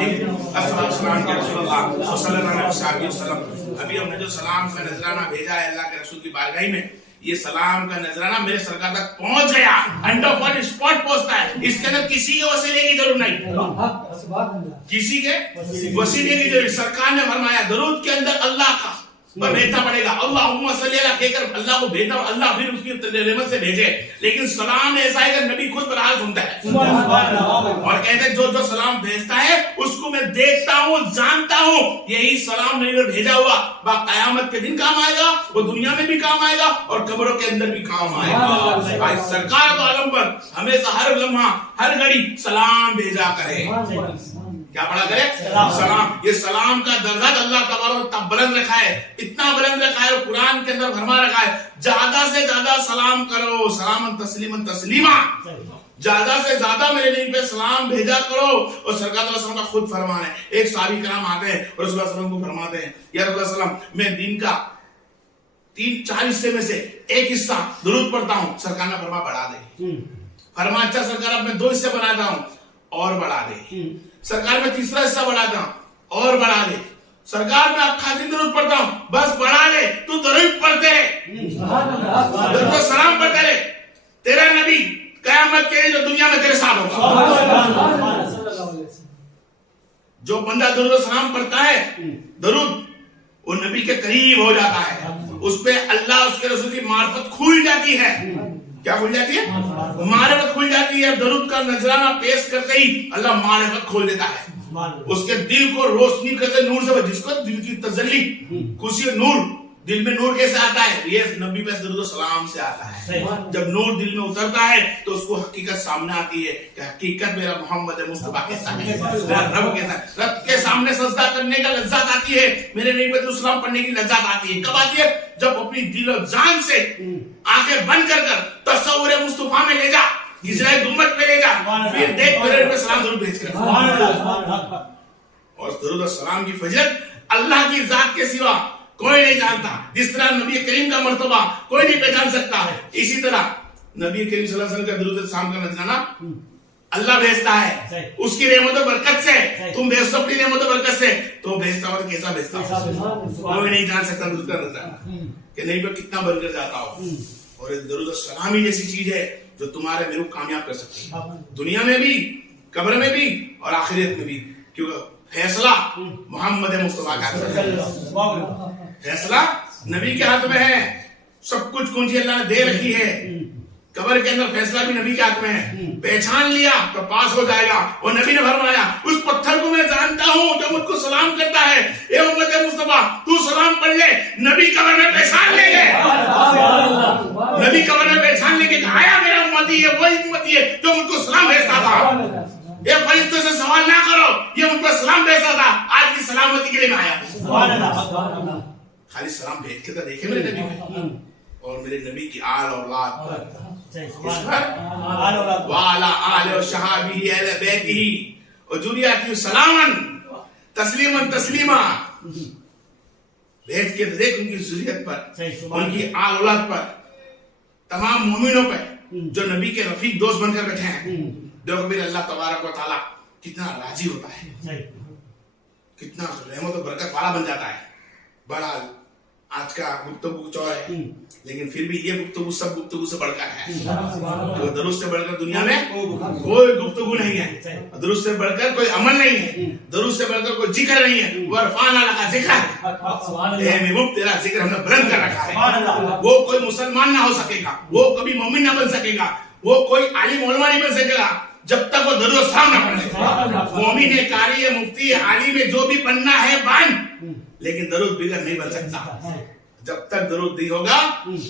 السلام کے رسول اللہ صلی اللہ علیہ وسلم. ابھی ہم نے جو سلام کا نذرانہ بھیجا ہے اللہ کے رسول کی بارگاہ میں، یہ سلام کا نذرانہ میرے سرکار تک پہنچ گیا، انڈر فٹ اسپاٹ پہنچتا ہے. اس کے اندر کسی کے وسیلے کی ضرورت نہیں، کسی کے وسیلے کی ضرورت. سرکار نے فرمایا درود کے اندر اللہ کا بھیجنا پڑے گا، اللہم صلی اللہ کہہ کر اللہ کو بھیجنا، اللہ پھر اس کی رحمت سے بھیجے. لیکن سلام ایسا ہے کہ نبی خود برحال سنتا ہے اور کہتے ہیں جو جو سلام بھیجتا ہے اس کو میں دیکھتا ہوں، جانتا ہوں. یہی سلام نہیں بھیجا ہوا با قیامت کے دن کام آئے گا، وہ دنیا میں بھی کام آئے گا اور قبروں کے اندر بھی کام آئے گا. سرکار تو عالم پر ہمیشہ ہر لمحہ ہر گھڑی سلام بھیجا کرے. کیا پڑھا کرے؟ سلام. یہ سلام کا درجہ اللہ تبارک و بلند رکھا ہے، اتنا بلند رکھا ہے، قرآن کے اندر فرما رکھا ہے زیادہ سے زیادہ سلام کرو، سلام تسلیما تسلیما. زیادہ سے زیادہ میرے نبی پہ سلام بھیجا کرو. اور سرکار صلی اللہ علیہ وسلم کا خود فرمان ہے. ایک صحابی کرام آتے ہیں اور رسول اللہ صلی اللہ علیہ وسلم کو فرماتے ہیں یا رسول اللہ صلی اللہ علیہ وسلم میں دین کا 3-4 حصے میں سے ایک حصہ درود پڑھتا ہوں. سرکار نے فرمایا بڑھا دے. فرمایا اچھا سرکار اب میں 2 حصے بناتا ہوں اور بڑھا دے. سرکار میں تیسرا حصہ بڑھاتا ہوں اور بڑھا دے. سرکار میں اکھا دن درود پڑھتا ہوں، بس بڑھا دے. تو درود پڑھتے رہے، درود و سلام پڑھتے رہے، تیرا نبی قیامت کے جو دنیا میں تیرے ساتھ ہوگا. جو بندہ درود و سلام پڑھتا ہے، درود، وہ نبی کے قریب ہو جاتا ہے. اس پہ اللہ اس کے رسول کی معرفت کھل جاتی ہے. کیا کھل جاتی ہے؟ معرفت کھل جاتی ہے. درود کا نذرانہ پیش کرتے ہی اللہ معرفت کھول دیتا ہے. اس کے دل کو روشنی کرتے نور سے، جس کو دل کی تجلی، خوشی، نور، دل میں نور کیسے آتا ہے؟ یہ نبی پہ درود و سلام سے آتا ہے. جب نور دل میں اترتا ہے تو اس کو حقیقت سامنے آتی ہے کہ حقیقت میرا محمد مصطفیٰ کیسا ہے، میرا رب کیسا ہے. رب کے سامنے سجدہ کرنے کا لذت آتی ہے، میرے نبی پہ درود و سلام پڑھنے کی لذت آتی ہے. کب آتی ہے؟ جب اپنی دل و جان سے آنکھیں بند کر کر تصور مصطفیٰ میں لے جا، اسرائیل گنبد پہ لے جا، پھر دیکھ میرے نبی پہ سلام درود بھیج کر. اور درود و سلام کی فضیلت اللہ کی ذات کے سوا کوئی نہیں جانتا. جس طرح نبی کریم کا مرتبہ کوئی نہیں پہچان سکتا ہے، اسی طرح نبی کریم صلی اللہ علیہ وسلم کا درود و سلام کا نذرانہ اللہ بھیجتا ہے اس کی رحمت و برکت سے. تم بھیجتے اپنی رحمت و برکت سے، تو بھیجتا ہو کیسا بھیجتا ہو کوئی نہیں جان سکتا. درود کا نذرانہ کہ نہیں پر کتنا بڑھ کر جاتا ہو. اور درود و سلام ہی جیسی چیز ہے جو تمہارے میرے کو کامیاب کر سکتی ہے، دنیا میں بھی، قبر میں بھی اور آخرت میں بھی. کیونکہ فیصلہ محمد مصطفیٰ کا ہے، فیصلہ نبی کے ہاتھ میں ہے. سب کچھ کنجی اللہ نے دے رکھی ہے. قبر کے اندر فیصلہ بھی نبی کے ہاتھ میں ہے. پہچان لیا تو پاس ہو جائے گا. اور نبی نے فرمایا اس پتھر کو میں جانتا ہوں جو مجھ کو سلام کرتا ہے، اے امت مصطفیٰ تو سلام پڑھ لے. نبی قبر میں پہچان لے گے، نبی قبر میں پہچان لے کے آیا میرا امتی ہے، وہی امتی ہے جو مجھ کو سلام بھیجتا تھا. یہ فرشتوں سے سوال نہ کرو، یہ مجھ کو سلام بھیجتا تھا، آج کی سلامتی کے لیے میں آیا. خالی سلام بھیج کے تو دیکھے میرے نبی میں اور میرے نبی کی آل اولاد اس پر وعلا آل و شہابی اہل بیتہی و ذریتہ سلامن تسلیما تسلیما. بھیج کے دیکھ ان کی ذریت پر، ان کی آل اولاد پر، تمام مومنوں پہ جو نبی کے رفیق دوست بن کر بیٹھے ہیں. دیکھو میرے اللہ تبارک و تعالیٰ کتنا راضی ہوتا ہے، کتنا رحمت و برکت والا بن جاتا ہے. بڑا آج کا گفتگو چور ہے، لیکن پھر بھی یہ گفتگو سب گفتگو سے بڑھ کر ہے. درست سے بڑھ کر دنیا میں کوئی گفتگو نہیں ہے، درست سے بڑھ کر کوئی عمل نہیں ہے، درست سے بڑھ کر کوئی ذکر نہیں ہے. وہ عرفان کا ذکر ہے، اے محبوب تیرا ذکر ہم نے بلند کر رکھا ہے. وہ کوئی مسلمان نہ ہو سکے گا، وہ کبھی مومن نہ بن سکے گا، وہ کوئی عالم علماء نہیں بن سکے گا جب تک وہ درود و سلام نہ پڑھے. مومن ہے، قاری ہے، مفتی ہے، عالم ہے، جو بھی بننا ہے بن، لیکن درود بغیر نہیں بن سکتا. جب تک درود نہیں ہوگا،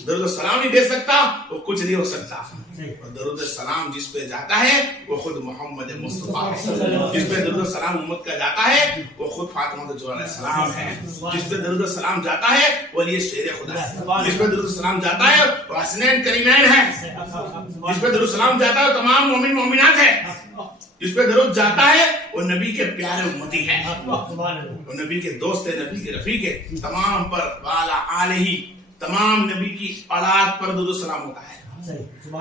درود و سلام نہیں دے سکتا، وہ کچھ نہیں ہو سکتا. اور درود و سلام جس پہ جاتا ہے وہ خود محمد مصطفیٰ ہے. جس پہ درود و سلام امت کا جاتا ہے وہ خود فاطمہ زہرا علیہ السلام ہے. جس پہ درود و سلام جاتا ہے وہ یہ شیر خدا ہے. جس پہ درود و سلام جاتا ہے وہ حسنین کریمین ہے. جس پہ درود و سلام جاتا ہے تمام مومن مومنات ہے. جس پہ درود جاتا ہے وہ نبی کے پیارے امتی ہے، وہ نبی کے دوست ہے، نبی کے رفیق ہے. تمام پر والا آلہ، تمام نبی کی اولاد پر درود و سلام ہوتا ہے.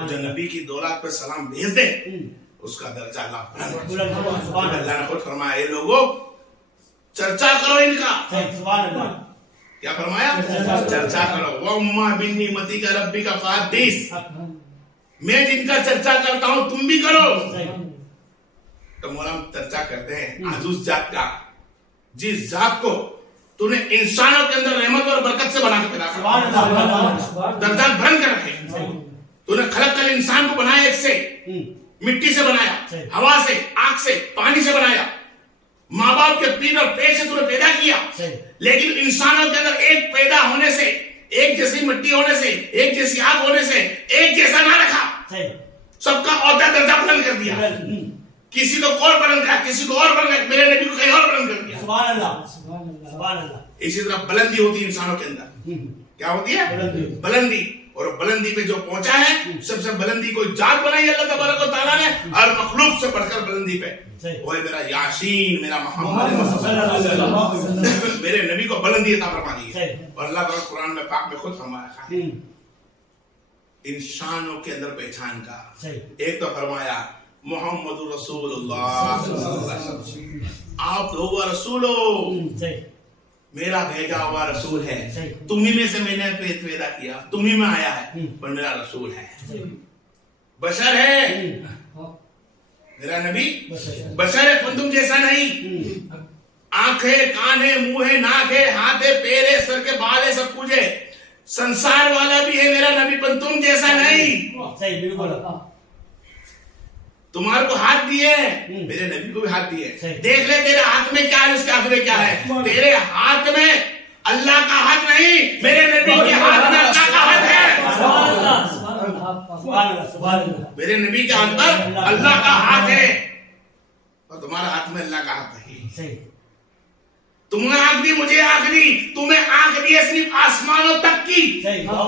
جو نبی کی اولاد پر سلام بھیج دے اس کا درجہ اللہ بلند۔ اللہ نے خود فرمایا اے لوگوں چرچا کرو ان کا، کیا فرمایا؟ چرچا کرو۔ وَأَمَّا بِنِّعْمَتِكَ رَبِّكَ فَحَدِّثْ، میں جن کا چرچا کرتا ہوں تم بھی کرو۔ تو مولانا چرچا کرتے ہیں آج اس ذات کا جس ذات کو تو نے انسانوں کے اندر رحمت اور برکت سے بنا کے پیدا کر درجات بلند کر رکھے۔ تو نے خلق الانسان کو بنایا ایک سے، مٹی سے بنایا، ہوا سے، آگ سے، پانی سے بنایا، ماں باپ کے پیٹ اور پیٹ سے تو نے پیدا کیا، لیکن انسانوں کے اندر ایک پیدا ہونے سے، ایک جیسی مٹی ہونے سے، ایک جیسی آگ ہونے سے ایک جیسا نہ رکھا، سب کا عہدہ درجہ بلند کر دیا۔ کسی کو اور بلند کیا، کسی کو اور بلند کیا، میرے نبی کو کہیں اور بلند کر دیا۔ سبحان اللہ، سبحان اللہ۔ اسی طرح بلندی ہوتی ہے انسانوں کے اندر، کیا ہوتی ہے؟ بلندی۔ اور بلندی پہ جو پہنچا ہے، سب سے بلندی کوئی ذات بنائی اللہ تبارک و تعالیٰ نے، اور مخلوق سے بڑھ کر بلندی پہ وہ ہے میرا یاسین، میرا محمد، میرے نبی کو بلندی عطا فرما دی ہے۔ اور اللہ تعالیٰ قرآن میں پاک میں خود فرمایا ہے انسانوں کے اندر پہچان کا، ایک تو فرمایا محمد رسول اللہ صلی اللہ علیہ وسلم، آپ تو ہوا رسول ہو، میرا بھیجا ہوا رسول ہے، تمہیں میں سے میں نے پیدا کیا، تمہیں میں آیا ہے، پر میرا رسول ہے، بشر ہے، میرا نبی بشر ہے، تم جیسا نہیں، آنکھیں، کان ہے، منہ ہے، ناک ہے، ہاتھ ہے، پیر ہے، سر کے بال ہے، سب کچھ ہے، संसार वाला भी है मेरा नबी, पर तुम जैसा नहीं। सही, बिल्कुल। तुम्हारे को हाथ दिए, मेरे नबी को भी हाथ दिए। देख ले तेरे हाथ में क्या है, उसके हाथ में क्या है। तेरे हाथ में अल्लाह का हाथ नहीं, मेरे नबी के हाथ में अल्लाह का हाथ है। मेरे नबी के हाथ पर अल्लाह का हाथ है और तुम्हारे हाथ में अल्लाह का हाथ नहीं। तुम्हें आंख दी, मुझे आंख दी, तुम्हें आंख दी है सिर्फ आसमानों तक की,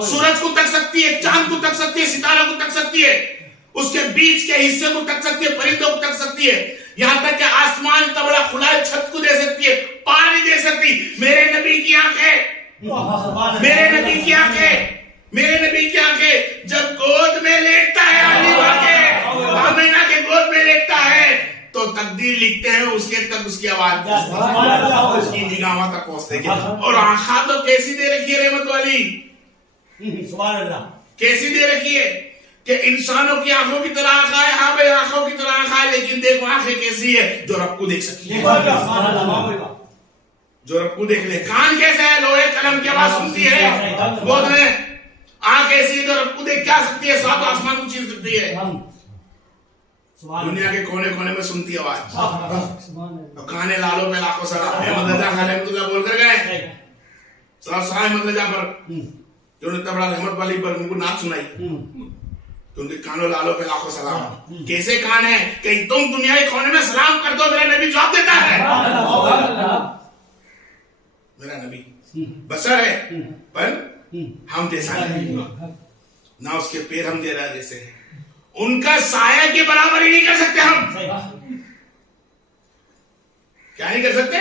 सूरज को तक सकती है, चांद को तक सकती है, सितारा को तक सकती है, उसके बीच के हिस्से को तक सकती है, परिंदों को तक सकती है, यहाँ तक कि आसमान इतना बड़ा खुला है, छत को दे सकती है, पार नहीं दे सकती। मेरे नबी की आंखें, मेरे नबी की आंखें, मेरे नबी की आंखें जब गोद में लेटता है, अली वाके आमिना के गोद में लेटता है, तो तकदीर लिखते हैं उसके तक उसकी आवाज उसकी निगाहों तक पहुंचते हैं। और आंखा तो कैसी दे रखी है रहमत वाली, कैसी दे रखी है कि इंसानों की आंखों की तरह आंखा है। हाँ भाई आंखों की तरह आंखा है, लेकिन देखो आंखें कैसी है जो रब को देख सकती है, जो रब को देख ले। कान कैसा है, लोहे कलम की आवाज सुनती है, गोद में आंख ऐसी है जो रब को देख क्या सकती है, सात आसमान को छीन सकती है, दुनिया के कोने कोने में सुनती आवाज। और काने लालो पे लाखों सलाम। अहमद रजा खान रहमतुल्लाह बोल कर गए, सलाम अहमद रजा पर जो इतना बड़ा रहमत वाली पर उनको नात सुनाई, तो उनके कानों लालो पे लाखों सलाम। कैसे कान है कि तुम दुनिया के कोने में सलाम कर दो, मेरा नबी जवाब देता है। मेरा नबी बशर है, पर हम जैसा नहीं, ना उसके पैर हम दे रहा जैसे है, उनका साया की बराबरी नहीं कर सकते हम। क्या नहीं कर सकते?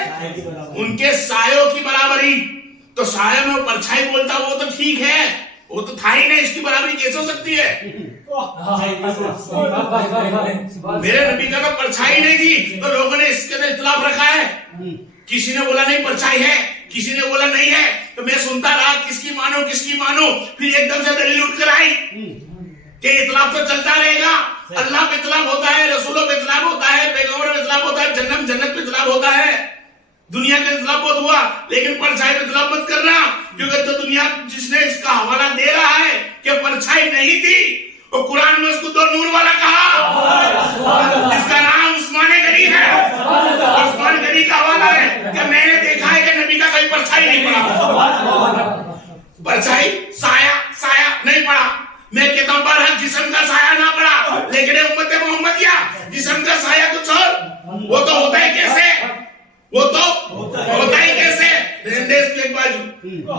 उनके सायों की बराबरी। तो साया में परछाई बोलता वो तो ठीक है, वो तो था ही नहीं, इसकी बराबरी कैसे हो सकती है? मेरे नबी का तो परछाई नहीं थी, तो लोगों ने इसके अंदर इख्तिलाफ रखा है। किसी ने बोला नहीं परछाई है, किसी ने बोला नहीं है, तो मैं सुनता रहा किसकी मानो किसकी मानो, फिर एकदम से दलील उठकर आई कि इत्लाफ तो चलता रहेगा। अल्लाह पे इत्लाफ होता है, रसूलों पे इत्लाफ होता है, पैगंबर पे इत्लाफ होता है, जन्नत पे इत्लाफ होता है, दुनिया का इत्लाफ बहुत हुआ, लेकिन परछाई पे इत्लाफ मत करना, क्योंकि तो दुनिया जिसने इसका हवाला दे रहा है कि परछाई नहीं थी, और कुरान में उसको तो नूर वाला कहा, इसका नाम उस्मान गनी है। उस्मान गनी का हवाला है कि मैंने देखा है कि नबी का कोई परछाई नहीं पड़ा, परछाई साया साया नहीं पड़ा। मैं कहता हूं बरहक जिस्म का साया ना पड़ा, लेकिन उम्मत मोहम्मद क्या जिस्म का साया तो छोड़, वो तो होता ही कैसे, वो तो होता ही कैसे। एक बाजू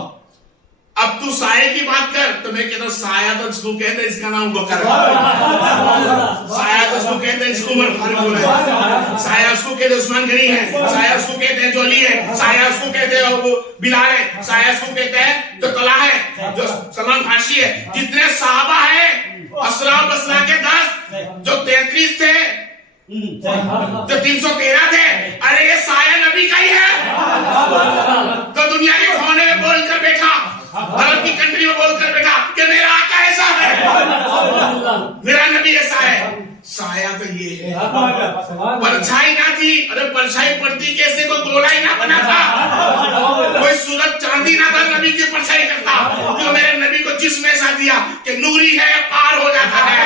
अब तू साये की बात कर, तो मैं कहता हूं साया तो इसको कहते हैं, इसका नाम बकर है, साया तो इसको कहते हैं, इसको उमर फारूक है, साया उसको कहते हैं उस्मान गनी है, साया उसको कहते हैं जोली है, साया उसको कहते हैं वो बिलाल है, साया उसको कहते हैं तो तला है, जो सलमान फारसी है। जितने सहाबा है اسرا بسرا کے 10 جو 33 تھے جو 313 تھے، ارے یہ سایہ نبی کا ہی ہے. تو دنیا کے کونے میں بول کر بیٹھا، عرب کی کنٹری میں بول کر بیٹھا کہ میرا آقا ایسا ہے، میرا نبی ایسا ہے. سایہ تو یہ ہے. پرچھائی نہ تھی، ارے پرچھائی پڑتی کیسے؟ کوئی گولا ہی نہ بنا تھا، کوئی سورج چاندی نہ تھا نبی کی پرچھائی کرتا. جو میرے نبی کو جسم ایسا دیا کہ نوری ہے، پار ہو جاتا ہے.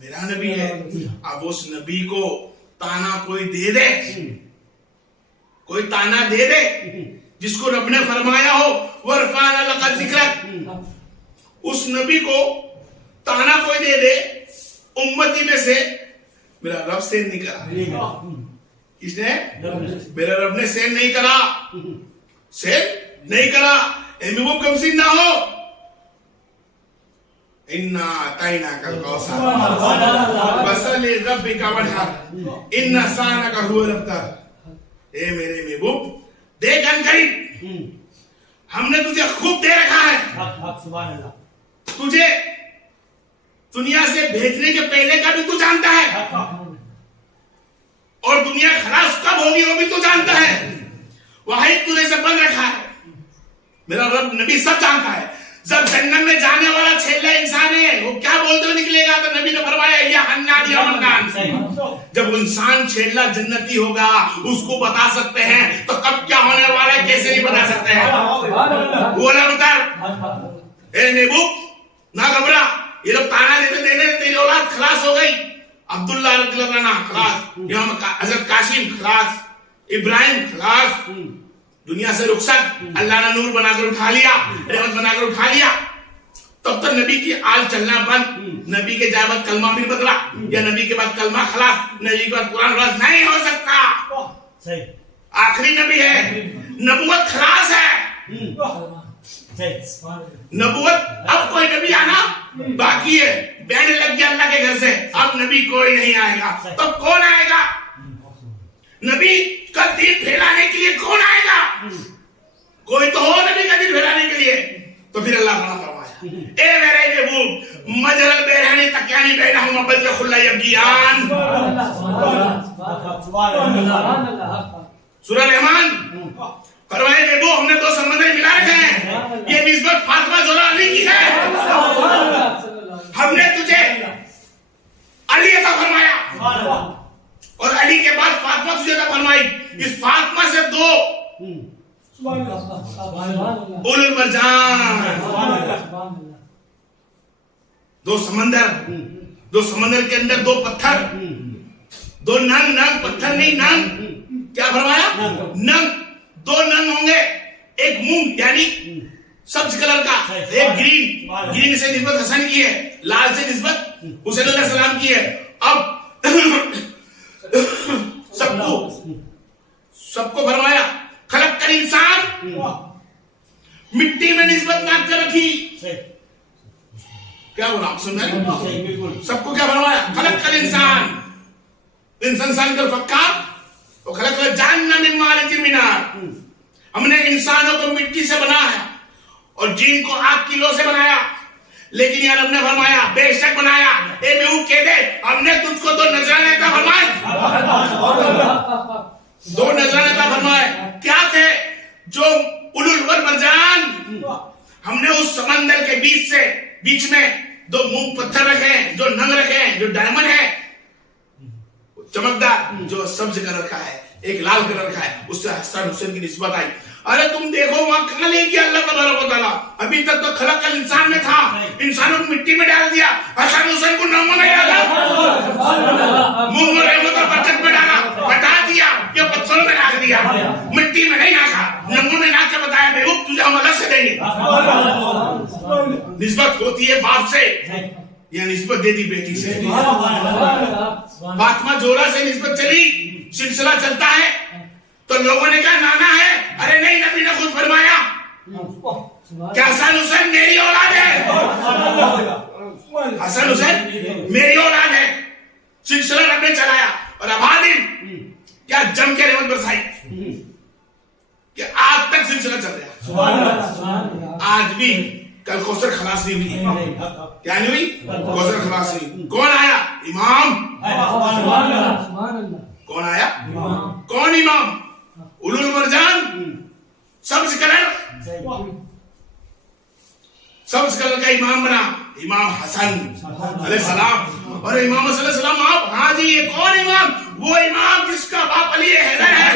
میرا نبی ہے. اب اس نبی کو تانا کوئی دے دے، کوئی تانا دے دے جس کو رب نے فرمایا ہو وَرْفَعْنَا لَكَ ذِكْرَكَ، اس نبی کو تانا کوئی دے دے امتی میں سے، میرا رب سین نہیں کرا. کس نے؟ میرا رب نے سین نہیں کرا، سین نہیں کرا. اے محبوب کم سین نہ ہو. اِنَّا أَعْطَيْنَاكَ الْكَوْثَرَ فَصَلِّ لِرَبِّكَ وَانْحَرْ إِنَّ شَانِئَكَ هُوَ الْأَبْتَرُ. اے میرے محبوب دیکھ ان قریب، ہم نے تجھے خوب دے رکھا ہے. تجھے دنیا سے بھیجنے کے پہلے کا بھی تو جانتا ہے، اور دنیا خلاص کب ہوگی وہ بھی تو جانتا ہے. واحد تو نے سے بن رکھا ہے. میرا رب نبی سب جانتا ہے. جب جنت میں جانے والا چھیلا انسان ہے وہ کیا بولتے ہوئے نکلے گا؟ تو نبی نے فرمایا یا حنان یا منان. جب انسان چھیلا جنتی ہوگا اس کو بتا سکتے ہیں، تو کب کیا ہونے والا ہے کیسے نہیں بتا سکتے ہیں؟ بولا بتا اے محبوب نہ گھبرا. یہ لوگ تانا دیتے دینے تیری اولاد خلاص ہو گئی. عبداللہ رضی اللہ عنہ خلاص، حضرت قاسم خلاص، ابراہیم خلاص، دنیا سے رخصت. اللہ نے نور بنا کر اٹھا لیا، رحمت بنا کر اٹھا لیا. تب تک نبی کی آل چلنا بند. نبی کے جائے بعد کلمہ بھی بدلا، یا نبی کے بعد کلمہ خلاص، نبی کے بعد قرآن خلاص نہیں ہو سکتا. آخری نبی ہے، نبوت خلاص ہے. نبوت اب کوئی نبی آنا باقی ہے. بینڈ لگ گیا اللہ کے گھر سے، اب نبی کوئی نہیں آئے گا. تب کون آئے گا؟ نبی کا دین پھیلانے کے لیے کون آئے گا؟ کوئی تو ہو نبی کا دین پھیلانے کے لیے. تو پھر اللہ تعالیٰ فرمایا اے میرے محبوب مجرل بیرانی تکیانی بینہم بدر خلا یبگیان. سورہ رحمان فرمائے محبوب ہم نے 2 سمندر ملا رکھے ہیں. یہ نسبت فاطمہ زہرا علی کی ہے. ہم نے تجھے علی عطا فرمایا، اور علی کے بعد فاطمہ تجھے عطا فرمائی. اس فاطمہ سے 2 اولو المرجان، 2 سمندر، 2 سمندر کے اندر 2 پتھر، 2 ننگ. ننگ پتھر نہیں، ننگ کیا فرمایا؟ ننگ. 2 ننگ ہوں گے، ایک مونگ یعنی سبز کلر کا، ایک گرین. گرین سے نسبت حسن کی ہے، لال سے نسبت حسین علیہ السلام کی ہے. اب سب کو فرمایا خلق کر انسان، مٹی میں نسبت نہ کر رکھی. کیا بولا سن رہے؟ سب کو کیا فرمایا؟ خلق کر انسان، انسان کر فکار، اور خلق کر جاننا من مارج من نار. ہم نے انسانوں کو مٹی سے بنایا اور جن کو آگ کی لو سے بنایا. لیکن یار ہم نے فرمایا بے شک بنایا. اے محبوب کہہ دے ہم نے تجھ کو 2 نذرانے عطا فرمائے. 2 نذرانے عطا فرمائے. کیا تھے؟ جو اولو المرجان. ہم نے اس سمندر کے بیچ میں 2 مونگ پتھر رکھے ہیں، جو ننگ رکھے ہیں، جو ڈائمنڈ ہے چمکدار، جو سبز کلر کا ہے، ایک لال کلر کا ہے. اس سے حسن حسین کی نسبت آئی. ارے تم دیکھو وہاں کہاں لے گیا اللہ تبارک و تعالیٰ. ابھی تک تو خلق کل انسان میں تھا، انسانوں کو مٹی میں ڈال دیا. حسن حسین کو نموں میں ڈالا، منہ میں رحمت اور برکت میں ڈالا، بتا دیا کہ پتھروں میں ڈال دیا، مٹی میں نہیں رکھا. نموں میں لا کے بتایا بے وقت تجھے ہم الگ سے دیں گے. نسبت ہوتی ہے باپ سے، یا نسبت دے دی بیٹی سے. فاطمہ زہرا سے نسبت چلی، سلسلہ چلتا ہے. تو لوگوں نے کہا نانا ہے. ارے نہیں، نبی نے خود فرمایا کہ حسن حسین میری اولاد ہے. حسن حسین میری اولاد ہے. سلسلہ رب نے چلایا. اور ابادل کیا جم کے رحمت برسائی کہ آج تک سلسلہ چل رہا ہے. آج بھی कल कौसर खलास नहीं हुई, क्या नहीं हुई? कौसर खलास नहीं हुई। कौन आया? इमाम। कौन आया? कौन इमाम? उलुल मरजान, सब्ज कलर का इमाम बना, इमाम हसन अलैहिस्सलाम। और इमाम हसन अलैहिस्सलाम आप, हाँ जी, ये कौन इमाम? वो इमाम जिसका बाप अली हैदर है,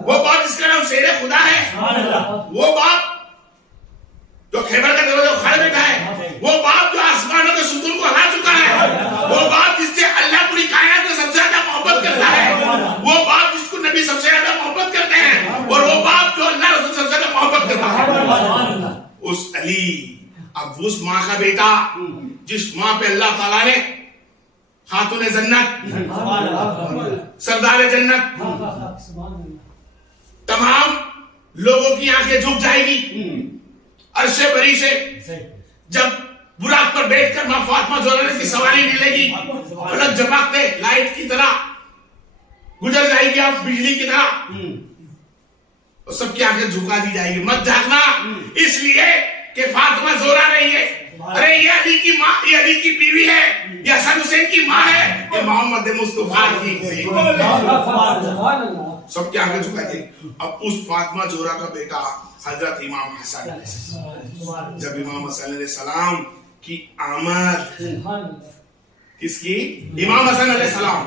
वो बाप जिसका नाम शेर खुदा है, वो बाप जो खैबर का दरवाजा उखाड़ बैठा है, वो बाप जो आसमानों के सुतून को हरा चुका है, वो बाप जिससे अल्लाह पूरी कायनात में सबसे ज्यादा मोहब्बत करता है, वो बाप जिसको नबी सबसे ज्यादा मोहब्बत करते हैं, और वो बाप जो अल्लाह रसूल सबसे ज्यादा मोहब्बत करता है, उस अली। अब उस माँ का बेटा जिस माँ पे अल्लाह ताला ने खातून जन्नत, सरदार जन्नत, तमाम लोगों की आंखें झुक जाएगी अर्शे बरी से, जब बुराक पर बैठकर मां फातिमा ज़ोहरा की सवारी मिलेगी, पलक झपकते लाइट की तरह गुजर जाएगी आप बिजली की तरह, और सबकी आंखें झुका दी जाएगी। मत जागना, इसलिए कि फातिमा ज़ोहरा रही है, अरे ये अली की माँ, ये अली की बीवी है, ये हसन हुसैन की माँ है, ये मोहम्मद मुस्तफा की, सबकी आंखें झुका दी। अब उस फातिमा ज़ोहरा का बेटा हजरत इमाम हसन, जब इमाम हसन अलैहिस्सलाम की आमद, किसकी? इमाम हसन अलैहिस्सलाम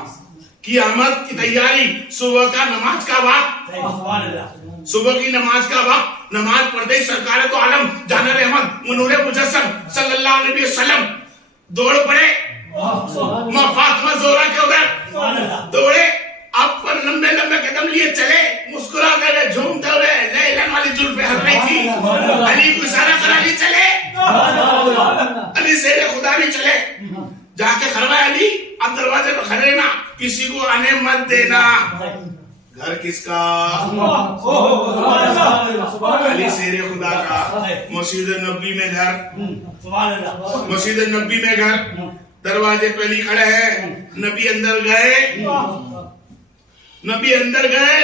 की आमद की तैयारी, सुबह का नमाज का वक्त, सुबह की नमाज का वक्त, नमाज पढ़ते ही सरकार तो आलम जाना रहमत मुनूरे मुजस्सम सल्लल्लाहु अलैहि वसल्लम दौड़ पड़े मां फातिमा ज़ोहरा के उधर दौड़े, आप पर लंबे लंबे कदम लिए चले, मुस्कुरा कर झूमते हुए, लैलन वाली जुल्फे हल रही थी, अली को इशारा करा लिए चले, अली शेर खुदा भी चले, जाके खड़े अली अब दरवाजे पर खड़े रहना, किसी को आने मत देना। घर किसका? अली शेर खुदा का। मस्जिद नबी में घर, मस्जिद नबी में घर, दरवाजे पे अली खड़े हैं, नबी अंदर गए, नबी अंदर गए,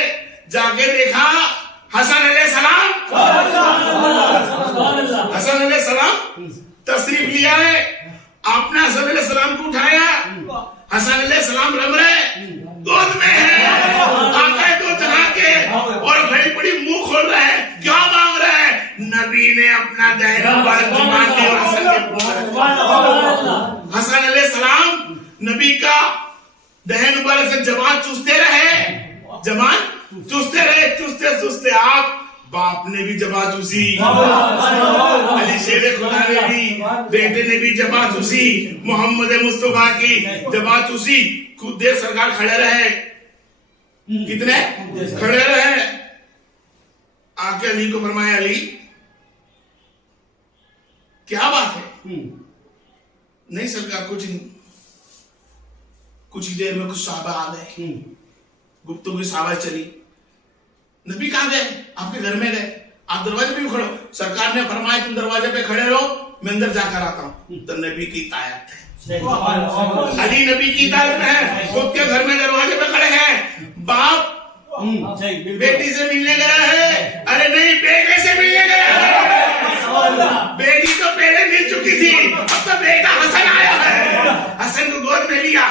जाके देखा हसन अलैहिस्सलाम, हसन अलैहिस्सलाम तशरीफ लिया है, आपने हसन अलैहिस्सलाम को उठाया, हसन अलैहिस्सलाम रम रहे, गोद में है, आंखें तो चढ़ा के और बड़ी बड़ी मुंह खोल रहे हैं, क्या मांग रहे हैं? नबी ने अपना दहन मुबारक जुबान दी और हसन के, हसन अलैहिस्सलाम नबी का दहन मुबारक से जबान चूसते रहे, जबान चूसते रहे, चूसते चूसते आप बाप ने भी जबान चूसी, अली शेर खुदा ने भी, बेटे ने भी जबान चूसी, मोहम्मद मुस्तफा की जबान चूसी। खुद देर सरकार खड़े रहे, कितने खड़े रहे, आके अली को फरमाया, अली क्या बात है? नहीं सरकार कुछ नहीं, कुछ ही देर में कुछ साहबा आ गए, गुफ्तगू की साहबा चली, नबी कहाँ गए? आपके घर में गए, आप दरवाजे पे भी खड़ो, सरकार ने फरमाया तुम दरवाजे पे खड़े रहो, मैं अंदर जाकर आता हूँ। तो नबी की तायत है, अली नबी की तायत में है, खुद के घर में दरवाजे पे खड़े हैं, बाप बेटी से मिलने गया है, अरे नहीं बेटे से मिलने गया है, बेटी तो पहले मिल चुकी थी, अब तो बेटा हसन आया है, हसन को गोद में लिया,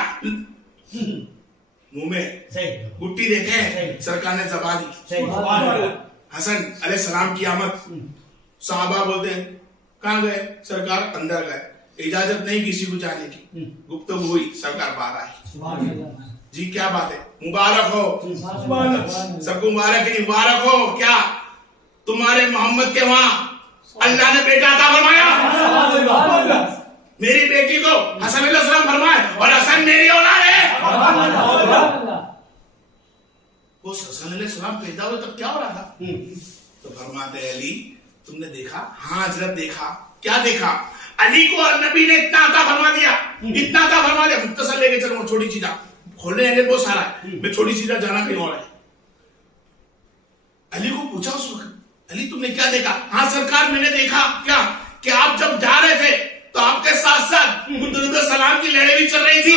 मुंह में गुट्टी देखे, सरकार ने जबा दी, हसन अलैहिस्सलाम की आमद, साहबा बोलते हैं कहाँ गए? सरकार अंदर गए, इजाजत नहीं किसी को जाने की, गुफ्तगू हुई, सरकार बाहर आई, जी क्या बात है? मुबारक हो, सबको मुबारक ही मुबारक हो, क्या तुम्हारे मोहम्मद के वहां अल्लाह ने बेटा अता फरमाया, मेरी बेटी को हसन अलैहिस्सलाम फरमाए, और हसन मेरी औलाद है। वो हसन अलैहिस्सलाम पैदा हुए तब क्या हो रहा था? तो फरमाते अली तुमने देखा? हाँ हजरत देखा। क्या देखा? अली को और नबी ने इतना अता फरमा दिया, इतना अता फरमा दिया, मुख्तसर लेके चलो, छोटी चीजा खोलने आगे बहुत सारा है, मैं छोटी चीजा जाना कहीं और है। अली को पूछा उस वक्त, अली तुमने क्या देखा? हाँ सरकार मैंने देखा। क्या? कि आप जब जा रहे थे तो आपके साथ साथ दुरूद सलाम की लड़ाई भी चल रही थी,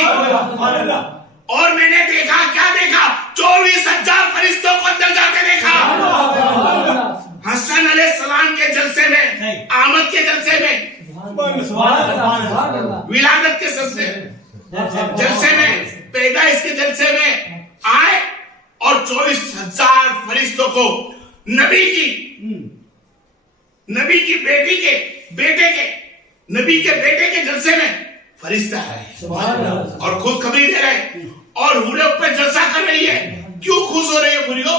और मैंने देखा, क्या देखा? 24,000 फरिश्तों को अंदर जाके देखा। हसन अलैहिस्सलाम के जलसे में आमद को नबी की बेटी के बेटे के नबी के बेटे के जलसे में फरिश्ता है और खुद खबरी दे रहे और हुरे ऊपर जलसा कर रही है। क्यों खुश हो रही है हुरियो?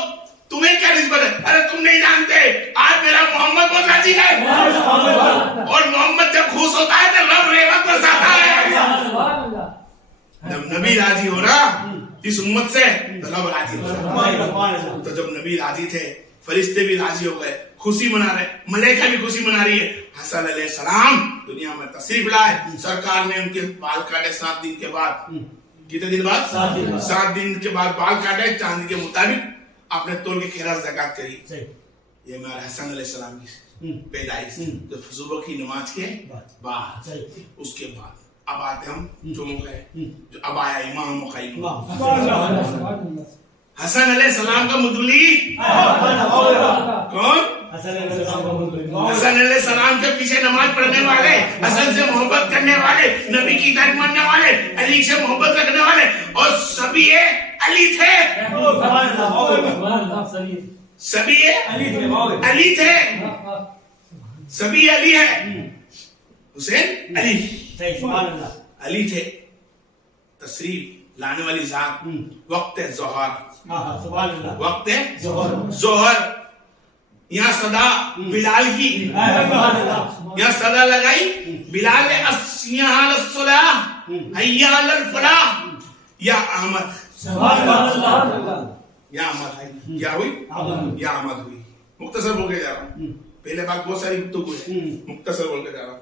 तुम्हें क्या निस्बत है? अरे तुम नहीं जानते, आज मेरा मोहम्मद बहुत राजी है और मोहम्मद जब खुश होता है तो रब रहमत बरसाता है। जब नबी राजी हो ना इस उम्मत से तो रब राजी हो रहा। तो जब नबी राजी थे फरिश्ते भी राजी हो गए, खुशी मना रहे, मलाइका भी खुशी मना रही है। हसन अलैहिस्सलाम दुनिया में तशरीफ लाए, सरकार ने उनके बाल काटे 7 दिन के बाद। कितने दिन बाद? 7 दिन के बाद बाल काटे, चांदी के मुताबिक आपने तोल के खैरात ज़कात करी। ये हमारे हसन अलैहिस्सलाम की पैदाइश जो सुबह की नमाज के बाद। उसके बाद अब आते हम जो मौका जो अब आया इमाम मुकाइम हसन अलैहिस्सलाम का मुदली कौन? हसन अलैहिस्सलाम के पीछे नमाज पढ़ने वाले, हसन से मोहब्बत करने वाले, नबी की इताअत मानने वाले, अली से मोहब्बत रखने वाले और सभी ये अली थे। सभी ये अली थे, सभी अली है। हुसैन अली थे। तशरीफ लाने वाली जात वक्त जोहर, वक्त जोहर। यहाँ सदा बिलाल की, यहाँ सदा लगाई बिलाल ने या अहमद, या अहमद क्या हुई? या अहमद हुई। मुख्तसर बोल के जा रहा हूँ, पहले बात बहुत सारी गुफ्तगू है, मुख्तसर बोल के जा रहा हूँ।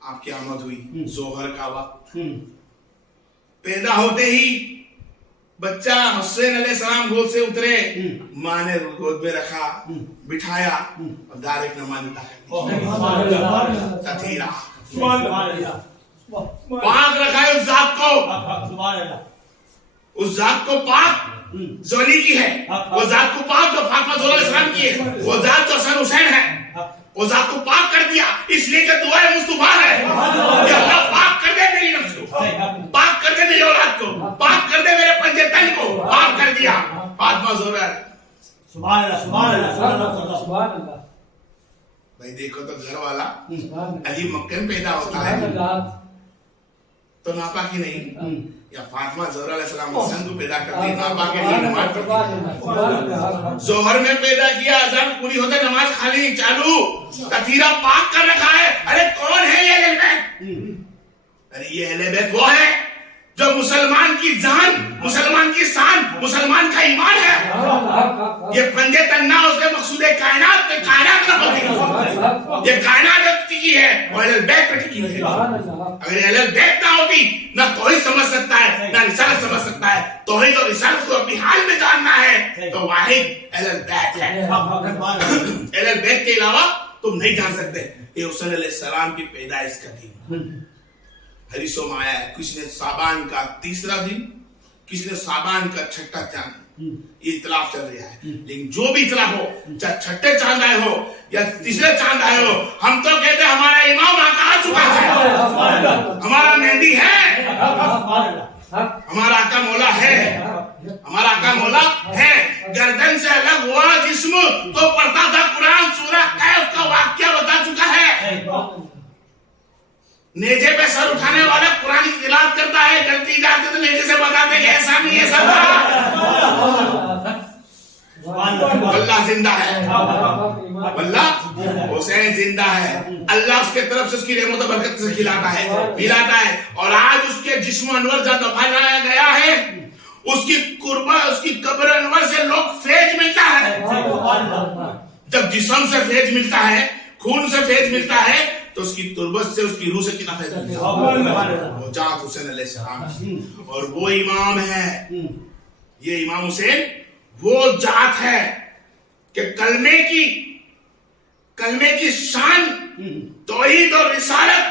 आपकी आमद हुई जोहर का वक्त। पैदा होते ही बच्चा हुसैन अलैहिस्सलाम गोद से उतरे, माँ ने गोद में रखा, बिठाया और डायरेक्ट नमाज तथीरा पाक रखा है। उस जात को पाक जोली की है, वो जात को पाक जो फातिमा ज़ोहरा अलैहिस्सलाम की है, वो जात जो हसन हुसैन है, वो जात को पाक कर दिया। इसलिए कि दुआ मुस्तफा है कि अल्लाह पाक कर दे मेरी नफ्स को, पाक कर दे मेरी औलाद को, पाक कर दे मेरे पंजतन को, पाक कर दिया फातिमा ज़ोहरा। सुभान अल्लाह। भाई देखो तो घर वाला अली मक्के में पैदा होता है तो नापाकी नहीं, या फातिमा ज़ोहरा अलैहिस्सलाम हसन को पैदा करती नापाकी नहीं, नमाज पढ़ती। जोहर में पैदा किया, अज़ान पूरी होते नमाज खाली चालू, तथीरा पाक कर रखा है। अरे कौन है ये अहले बैत? अरे ये अहले बैत वो है जो मुसलमान की जान, मुसलमान की शान, मुसलमान का ईमान है। ये पंजे तन्ना उसने मकसूदे कायनात पे कायनात ना होती, ये कायनात की है और अहले बैत पे टिकी है। अगर अहले बैत ना होती ना तौहीद समझ सकता है ना रिसालत समझ सकता है। तौहीद और रिसालत को अपनी हाल में जानना है तो वाहिद अहले बैत है। अहले बैत के अलावा तुम नहीं जान सकते। ये हुसैन अलैहिस्सलाम की पैदाइश का दिन हदीसों में आया है। किसी ने साबान का 3रा दिन, किसी ने साबान का 6ठा चांद, ये इतलाफ चल रहा है। लेकिन जो भी इतलाफ हो, चाहे 6ठे चांद आए हो या 3रे चांद आए हो, हम तो कहते हैं हमारा इमाम आका आ चुका है, हमारा मेहंदी है, हमारा आका मौला है, हमारा आका मौला है। गर्दन से अलग हुआ जिस्म तो पढ़ता था कुरान, सूरह कैफ का वाक्या बता चुका है। नेजे पे सर उठाने वाला कुरान की तिलावत करता है, गलती जाते तो नेजे से बताते कि ऐसा नहीं है सब। अल्लाह जिंदा है, अल्लाह हुसैन जिंदा है। अल्लाह उसके तरफ से उसकी रहमत और बरकत से खिलाता है, पिलाता है। और आज उसके जिस्म अनवर जहाँ दफनाया गया है, उसकी कुर्बा, उसकी कब्र अनवर से लोग फैज मिलता है। जब जिस्म से फैज मिलता है, खून से फैज मिलता है, तो उसकी तुर्बत से, उसकी रूह से कितना फैज मिलता है। वो जात हुसैन अलैहिस्सलाम और वो इमाम है। ये इमाम हुसैन वो जात है कि कलमे की शान, तौहीद और रिसालत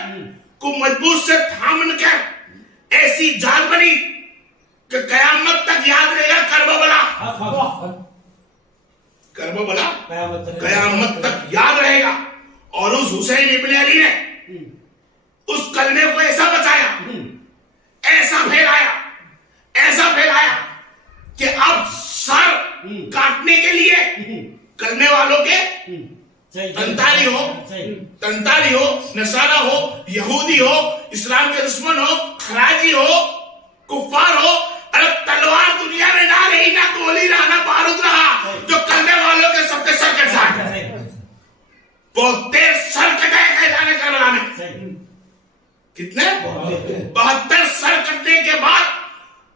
को मजबूत से थाम कर ऐसी जात बनी कि कयामत तक याद रहेगा करबला, कयामत तक याद रहेगा। और उस हुसैन इब्ने अली ने उस कलमे को ऐसा बचाया, ऐसा फैलाया कि अब सर काटने के लिए करने वालों के तंतारी हो, नसारा हो, यहूदी हो, इस्लाम के दुश्मन हो, खराजी हो, कुफ्फार हो, अरे तलवार दुनिया में ना रही, ना गोली रहा, ना बारूद रहा, जो करने वालों के सबके सर कट जाए। बोलते सर कटाए जाने करबला में कितने 72 सर कटने के बाद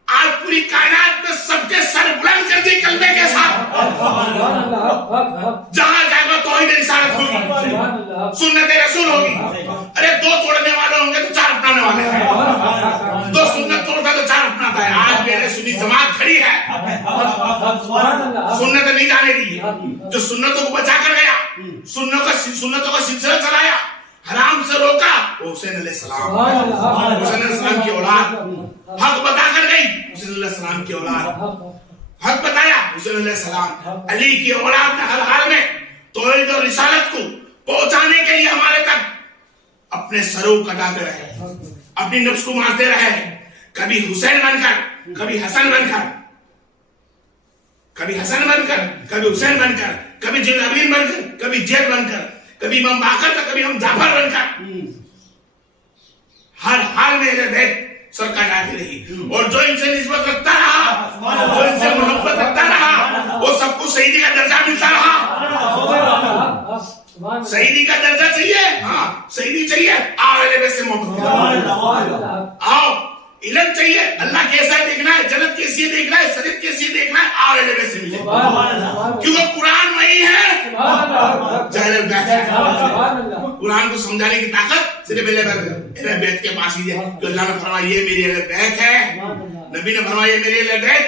आज पूरी कायनात में सबके सर बुलंद कर दी कलमे के साथ। जहां जाएगा तो ही रिसालत होगी, सुन्नत रसूल होगी। अरे दो तोड़ने वाले होंगे तो चार अपनाने वाले हैं, दो सुन्नत तोड़ता तो चार अपनाता है। आज मेरे सुन्नी जमात खड़ी है, सुन्नत नहीं जाने दी, जो सुन्नतों को बचा कर गया, सुन्नतों का सिलसिला चलाया, हराम से रोका, वो हुसैन अलैहिस्सलाम, हुसैन अलैहिस्सलाम की औलाद हक बता कर गई, हुसैन अलैहिस्सलाम की औलाद हक बताया, हुसैन अलैहिस्सलाम अली की औलाद ने हर हाल में तौहीद और रिसालत को पहुंचाने के लिए हमारे तक अपने सरों कटाते रहे, अपनी नफ्स को मारते रहे, कभी हुसैन बनकर, कभी हसन बनकर, कभी हसन बनकर, कभी हुसैन बनकर, कभी जिलाबीन बनकर, कभी जैद बनकर, कभी इमाम बाकर का, कभी हम जाफर बनकर, हर हाल में बैठ सरकार आती रही। और जो इनसे निस्बत रखता रहा, जो इनसे मोहब्बत रखता रहा, वो सबको शहीदी का दर्जा मिलता रहा। शहीदी का दर्जा चाहिए, हाँ शहीदी चाहिए, आओ एले से मोहब्बत, आओ इल्म चाहिए, अल्लाह कैसा देखना है, जन्नत कैसी देखना है, शरीयत कैसी देखना है, आओ एले से मिले, क्योंकि कुरान वही है, जाहिर बैत है। कुरान को समझाने की ताकत सिर्फ अहले बैत के पास ही है। तो अल्लाह ने फरमाया ये मेरी अहले बैत है, नबी ने फरमाया ये मेरी अहले बैत,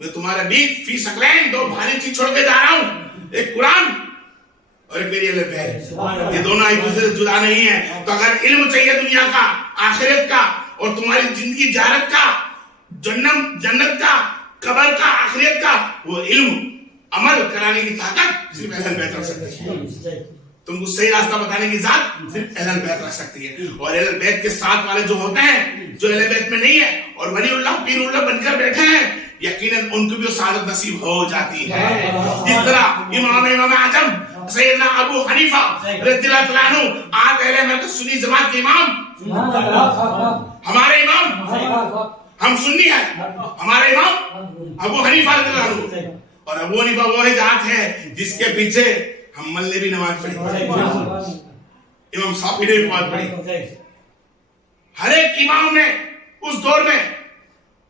मैं तुम्हारे बीच फी सकलैन दो भारी चीज छोड़ के जा रहा हूँ, एक कुरान और एक मेरी अहले बैत। ये दोनों एक दूसरे से जुदा नहीं है। तो अगर इल्म चाहिए दुनिया का, आखिरत का और तुम्हारी जिंदगी जारत का, जन्नत का, कब्र का, आखिरत का, वो इल्म अमल कराने की ताकत सिर्फ अहले बैत रख सकती है। तुमको सही रास्ता बताने की जात सिर्फ अहले बैत रख सकती है। और अहले बैत के साथ वाले जो होते हैं, जो अहले बैत में नहीं है और वलीउल्लाह पीरुल्लाह बनकर बैठे हैं, यकीनन उनको भी सादत नसीब हो जाती है। जिस तरह इमाम आजम सैयदना अबू हनीफा रज़ियल्लाहु तआला अन्हु, आप अहले मरकज़ सुन्नी जमात के इमाम, हमारे इमाम, हम सुन्नी हैं, हमारे इमाम अबू हनीफा रज़ियल्लाहु अन्हु। और अबू हनीफा वो है जात है जिसके पीछे हम मल्ले भी नमाज पढ़ी, इमाम शाफी ने भी नमाज पढ़ी। हर एक इमाम ने उस दौर में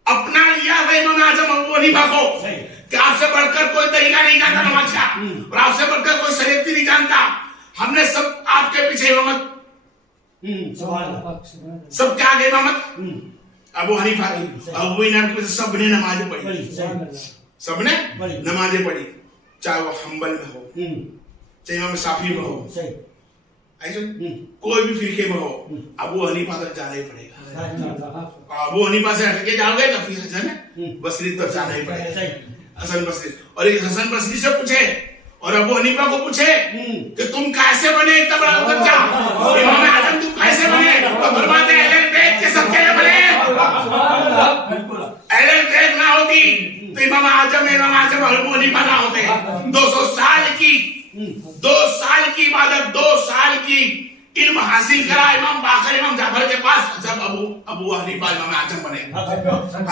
अपना लिया है इमाम आजम अबू हनीफा को, कि आपसे बढ़कर कोई तरीका नहीं जानता नमाज का, और आपसे बढ़कर कोई शरीयत नहीं जानता। हमने सब आपके पीछे इमामत, सब क्या आगे इमामत अबू हनीफा की, अबू हनीफा के सब ने नमाजें पढ़ी, सबने नमाजें पढ़ी, चाहे वो हम्बल में हो, चाहे इमाम शाफी में हो, ऐसे कोई भी फिरके में हो, अबू हनीफा तक जाना ही पड़ेगा। अबू हनीफा से हटके जाओगे तो फिर हसन बसरी तक जाना ही पड़ेगा, हसन बसरी। और इस हसन बसरी से पूछे और अबू हनीफा को पूछे कि तुम कैसे बने इतना बड़ा बच्चा, इमाम आजम तुम कैसे बने, तो फरमाते हैं अहले बैत के सबके बने। अहले बैत ना होती तो इमाम आजम अबू हनीफा ना होते। 200 साल की इबादत, 2 साल की इल्म हासिल करा इमाम बाकर, इमाम जाफर के पास, जब अबू हनीफा इमाम आजम बने।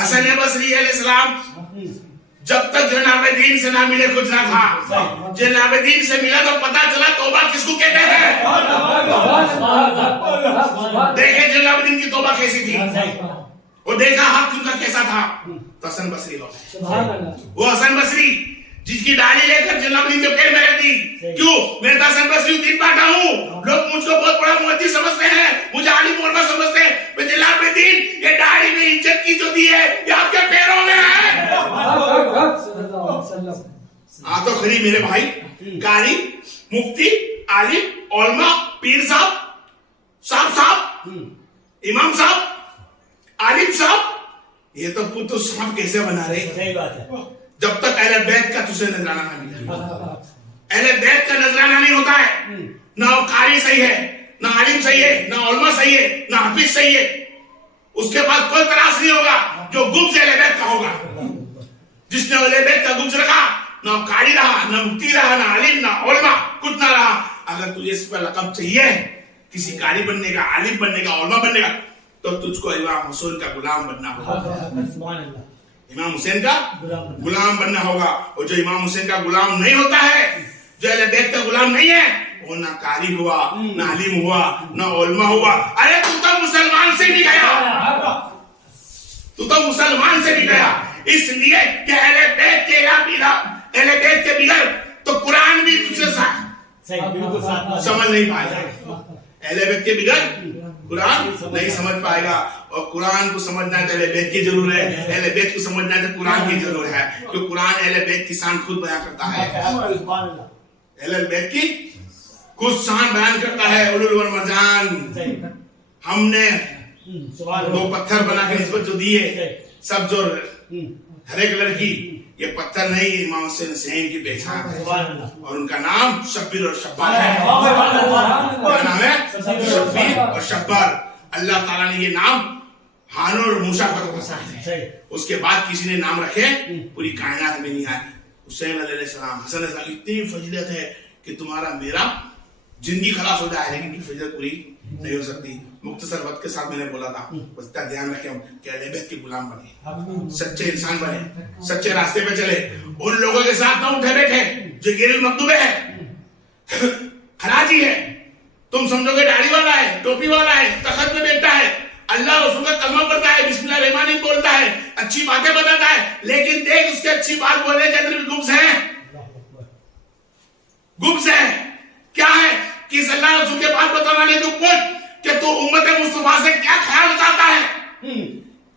हसन बसरी अलैहिस्सलाम जब तक जनाब दीन से ना मिले कुछ ना था, जनाब दीन से मिला तो पता चला तौबा किसको कहते हैं। देखे जनाब दीन की तौबा कैसी थी, वो देखा हक उनका कैसा था, तो हसन बसरी हो गए। वो हसन बसरी जिसकी डाली लेकर जनाब दीन के पेड़ में रहती, क्यों? मैं तो हसन बसरी दिन पाता हूँ, लोग मुझको बहुत बड़ा मुहद्दिस समझते हैं, मुझे आलिम उलमा समझते हैं, मैं जनाब दीन ये दाढ़ी में इज्जत की जो दी है ये आपके पैरों में है। तो खरी मेरे भाई, कारी, मुफ्ती, आलिम, उलमा, पीर साहब, इमाम साहब, आलिम साहब, ये तो पुत्र साहब कैसे बना रहे। सही बात है। जब तक अहले बैत का तुझे नजराना ना मिला, अहले बैत का नजराना नहीं होता है, ना वो कारी सही है, ना आलिम सही है, ना उलमा सही है, ना हाफिज सही है, उसके पास कोई तराश नहीं होगा। जो गुब्ज अहले बैत का होगा, जिसने अहले बैत का गुब्ज रखा نہ قاری رہا، نہ مفتی رہا، نہ عالم، نہ علماء، کچھ نہ رہا. اگر تجھے اس پر لقب چاہیے کسی قاری بننے کا، عالم بننے کا، علماء بننے کا، تو تجھ کو امام حسین کا غلام بننا ہوگا. سبحان اللہ. امام حسین کا غلام بننا ہوگا. اور جو امام حسین کا غلام نہیں ہوتا ہے، جو اہل بیت کا غلام نہیں ہے، وہ نہ قاری ہوا، نہ عالم ہوا، نہ علماء ہوا. ارے تو مسلمان سے بھی گیا، تو مسلمان سے بھی گیا. اس لیے کہ اہل بیت کے اہل بیت کے بغیر تو قرآن بھی تجھ سے سمجھ نہیں پائے گا. اہل بیت کے بغیر قرآن نہیں سمجھ پائے گا. اور قرآن کو سمجھنا ہے تو اہل بیت کی ضرور ہے، اہل بیت کو سمجھنا ہے تو قرآن کی ضرور ہے. کہ قرآن اہل بیت کی شان خود بیان کرتا ہے. اہل بیت کی خود شان بیان کرتا ہے. اولو والمرجان ہم نے دو پتھر بنا کے نسبت جو دیے، سب جو ہرے کلر کی، یہ پتھر نہیں، امام حسین کی پہچان ہے. اور ان کا نام شبیر اور شبار ہے. کیا نام ہے؟ شبیر اور شبار. اللہ تعالیٰ نے یہ نام ہارون اور موسیٰ کو رکھا ہے. اس کے بعد کسی نے نام رکھے پوری کائنات میں نہیں آئے. حسین علیہ السلام، حسن علیہ السلام، اتنی فضیلت ہے کہ تمہارا میرا زندگی خلاص ہو جائے لیکن کی فضیلت پوری نہیں ہو سکتی. مختصر وقت کے ساتھ میں نے بولا تھا، بس اتنا دھیان رکھیں کہ اہل بیت کے غلام بنے، سچے انسان بنے، سچے راستے پہ چلے. ان لوگوں کے ساتھ نہ اٹھے بیٹھے جو غیر المکتوبے ہے، خراجی ہے. تم سمجھو کہ داڑھی والا ہے، ٹوپی والا ہے، تخت میں بیٹھتا ہے، اللہ رسول کا کلمہ پڑھتا ہے، بسم اللہ الرحمن الرحیم بولتا ہے، اچھی باتیں بتاتا ہے، لیکن دیکھ اس کے اچھی بات بولنے کے اندر بھی گبز ہے. گبز ہے. کیا ہے کہ اس اللہ رسول کے بات بتانا لے تو پوچھ کہ تو امت مصطفیٰ سے کیا خیال رکھتا ہے،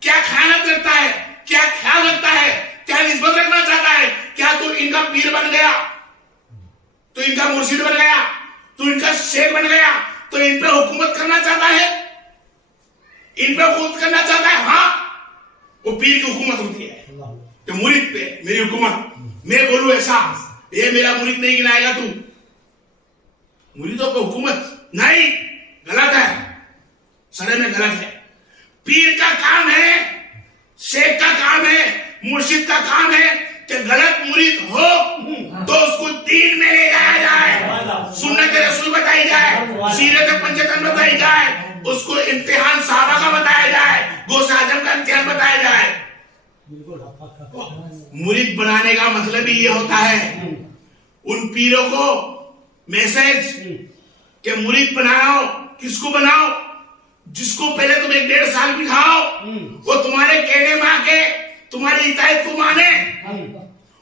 کیا خیانت رکھتا ہے، کیا خیال رکھتا ہے، کیا نسبت رکھنا چاہتا ہے. کیا تو ان کا پیر بن گیا، تو ان کا مرشد بن گیا، تو ان کا شیخ بن گیا، تو ان پہ حکومت کرنا چاہتا ہے، ان پہ خود کرنا چاہتا ہے. ہاں وہ پیر کی حکومت ہوتی ہے کہ مرید پہ میری حکومت، میں بولوں ایسا، یہ میرا مرید نہیں گنائے گا. تو مریدوں پہ حکومت نہیں، غلط ہے، سرے میں غلط ہے. پیر کا کام ہے، شیخ کا کام ہے، مرشد کا کام ہے کہ غلط مرید ہو تو اس کو دین میں لے جایا جائے، سنت رسول بتائی جائے، سیرت پنجتن بتائی جائے، اس کو امتحان صحابہ کا بتایا جائے، غوث اعظم کا امتحان بتایا جائے. مرید بنانے کا مطلب ہی یہ ہوتا ہے. ان پیروں کو میسج کہ مرید بناؤ، کس کو بناؤ؟ جس کو پہلے تم 1.5 سال بٹھاؤ، وہ تمہارے کہنے میں آ کے تمہاری ہدایت کو مانے،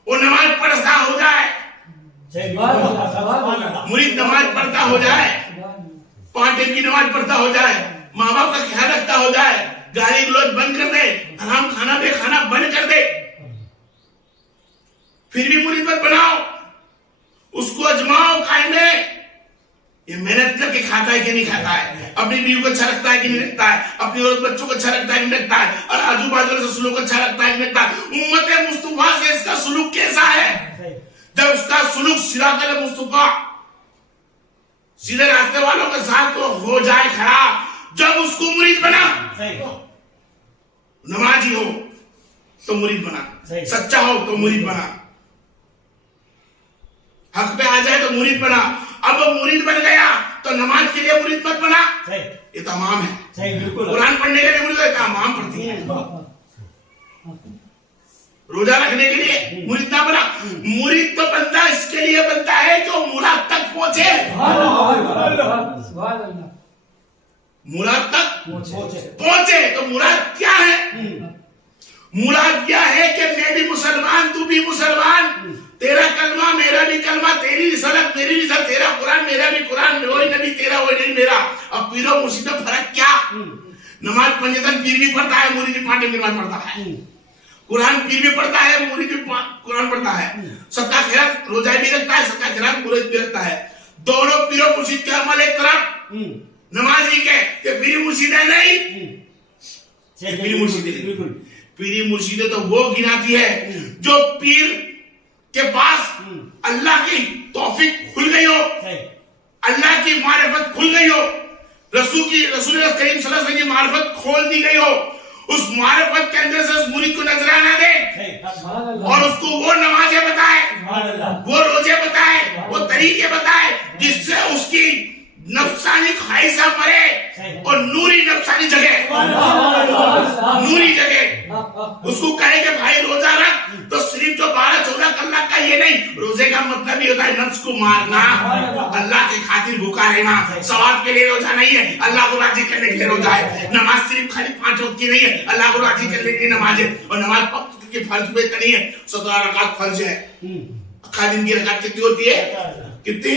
وہ نماز پڑھتا ہو جائے. مرید نماز پڑھتا ہو جائے، 5 ٹائم کی نماز پڑھتا ہو جائے، ماں باپ کا خیال رکھتا ہو جائے، گالی گلوچ بند کر دے، حرام کھانا بے کھانا بند کر دے. پھر بھی مرید مت بناؤ، اس کو اجماؤ قائمے. یہ محنت کر کے کھاتا ہے کہ نہیں کھاتا ہے، اپنی بیوی کو اچھا رکھتا ہے کہ نہیں رکھتا ہے، اپنی اور بچوں کو اچھا رکھتا ہے کہ نہیں رکھتا ہے، اور آجو باجو سے سلوک اچھا رکھتا ہے کہ نہیں رکھتا ہے. امت مصطفیٰ سے اس کا سلوک کیسا ہے؟ جب اس کا سلوک صراط المصطفیٰ، سیدھے راستے والوں کے ساتھ تو ہو جائے خراب. جب اس کو مرید بنا، نمازی ہو تو مرید بنا، سچا ہو تو مرید بنا، حق پہ آ جائے تو مرید بنا. اب وہ مرید بن گیا تو نماز کے لیے مرید مت بنا. یہ تمام ہے. قرآن پڑھنے کے لیے مرید تمام پڑھتی ہے. روزہ رکھنے کے لیے مرید نہ بنا. مرید تو بنتا اس کے لیے بنتا ہے جو مراد تک پہنچے. مراد تک پہنچے. تو مراد کیا ہے؟ مراد کیا ہے کہ میں بھی مسلمان، تو بھی مسلمان، تیرا کلمہ میرا بھی کلمہ، تیری رسالت میری رسالت، تیرا قرآن میرا بھی قرآن، وہی نبی تیرا وہی نبی میرا. اب پیرو مرشد میں فرق کیا؟ نماز پنجتن پیر بھی پڑھتا ہے، مرید بھی 5 ٹائم نماز پڑھتا ہے. قرآن پیر بھی پڑھتا ہے، مرید بھی قرآن پڑھتا ہے. صدقہ خیرات روزہ بھی رکھتا ہے، صدقہ خیرات مرید بھی رکھتا ہے. دونوں پیرو مرشد کے عمل ایک طرف، نمازی کے کہ پیری مرشد ہے نہیں، پیری مرشد ہے. پیری مرشد تو وہ گناتی ہے جو پیر کے پاس اللہ کی توفیق کھل گئی ہو، اللہ کی معرفت کھل گئی ہو، رسول کریم صلی اللہ علیہ وسلم کی معرفت کھول دی گئی ہو. اس معرفت کے اندر سے اس مرید کو نظرانہ دے اور اس کو وہ نمازیں بتائے वो रोजे बताए, वो तरीके बताए जिससे उसकी नफसानी ख्वाहिशा मरे और नूरी नफसानी जगे, नूरी जगे। उसको कहे कि भाई रोजा रख, तो सिर्फ जो 12-14 कलाक का ये नहीं, रोजे का मतलब ही होता है नफ्स को मारना, अल्लाह की खातिर भूखा रहना। सवाब के लिए रोजा नहीं है, अल्लाह को राजी करने के लिए रोजा है। नमाज सिर्फ खाली 5 वक्त की नहीं है, अल्लाह को राजी करने की नमाज है। और नमाज वक्त की फर्ज पे नहीं है, 17 रकात फर्ज है। अखा दिन की रकात कितनी होती है? कितनी?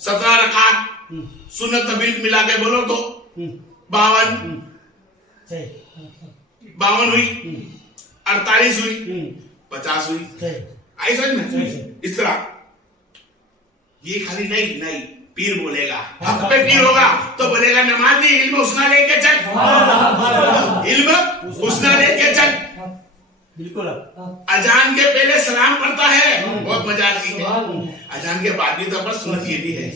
17 रकात। सुन्नत तबलीग मिला के बोलो तो 52 हुई, 48 हुई, 50 हुई। आई समझ में? इस तरह ये खाली नहीं पीर बोलेगा, हक पे पीर होगा तो बोलेगा नमाजी इल्म उसना लेके चल, इल्म उसना लेके चल। बिल्कुल। अजान के पहले सलाम पढ़ता है, बहुत मजा आती है। अजान के बाद भी तो पर सुन्नत ये भी है।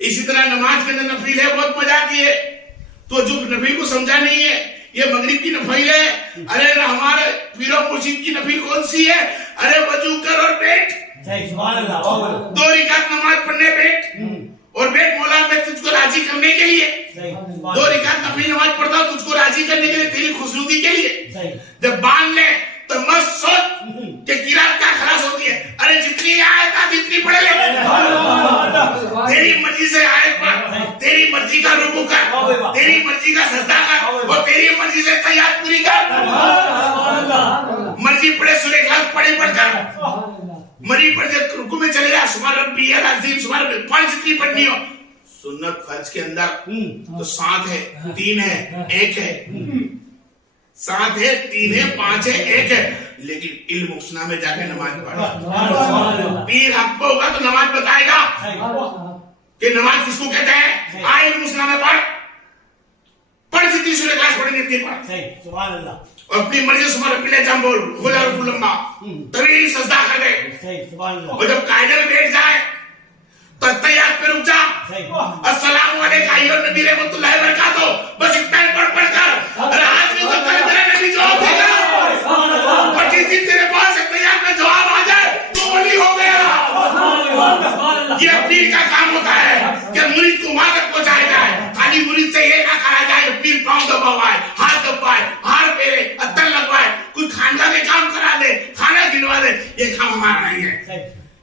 इसी तरह नमाज के अंदर नफील है, बहुत मजा आती है। तो जो नफील को समझा नहीं है, ये मगरिब की नफील है। अरे हमारे पीरो मुर्शिद की नफील कौन सी है? अरे वजू कर और बैठ, 2 रिकात नमाज पढ़ने बैठ, और बैठ मौला मैं तुझको राजी करने के लिए 2 रिकात नफील नमाज पढ़ता हूं, तुझको राजी करने के लिए, तेरी खुशनुदी के लिए। जब बांध ले तो मत सोच कि किरात क्या खलास होती है। अरे जितनी आयत आती इतनी पढ़ ले, तेरी मर्जी से आयत पढ़, तेरी मर्जी का रुकू कर, तेरी मर्जी का सजदा कर, और तेरी मर्जी से तैयार पूरी कर। मर्जी पढ़े सूरह इखलास पढ़े पढ़कर, मरी पढ़ के रुकू में चले जा, सुबह रब्बी अल अजीम, सुबह फर्ज जितनी पढ़नी हो। सुन्नत फर्ज के अंदर तो 7 है, 3 है, 1 है, 7 है, 3 है, 5 है, 1 है। लेकिन इल्म उसना में जाके नमाज पढ़, पीर हक पे होगा तो नमाज बताएगा कि नमाज किसको कहते हैं। आए इल्म उसना में पढ़ जितनी सूरह इखलास पढ़नी इतनी पढ़, और अपनी मर्जी से सुबह रब्बी जम बोल, हो जा रुकू लंबा, तभी सजदा कर दे। और जब कायदे में बैठ जाए तो तैयार पे रुक जा, अस्सलाम वालेकुम अय्युहा नबी रहमतुल्लाहि व बरकातहू, बस इतना ही पढ़ कर। अरे आज नहीं तो कल मेरा नबी जवाब देगा, और जिस दिन तेरे पास तैयार में जवाब आ जाए तो वली हो गया। ये पीर का काम होता है कि मुरीद को वहां तक पहुंचाया जाए। खाली मुरीद से ये ना कहा जाए पीर पांव दबाए, हाथ दबाए, हार फेरे, अत्तर लगवाए, कोई खानका के काम करा दे, खाना खिलवा दे, ये काम हमारा नहीं है,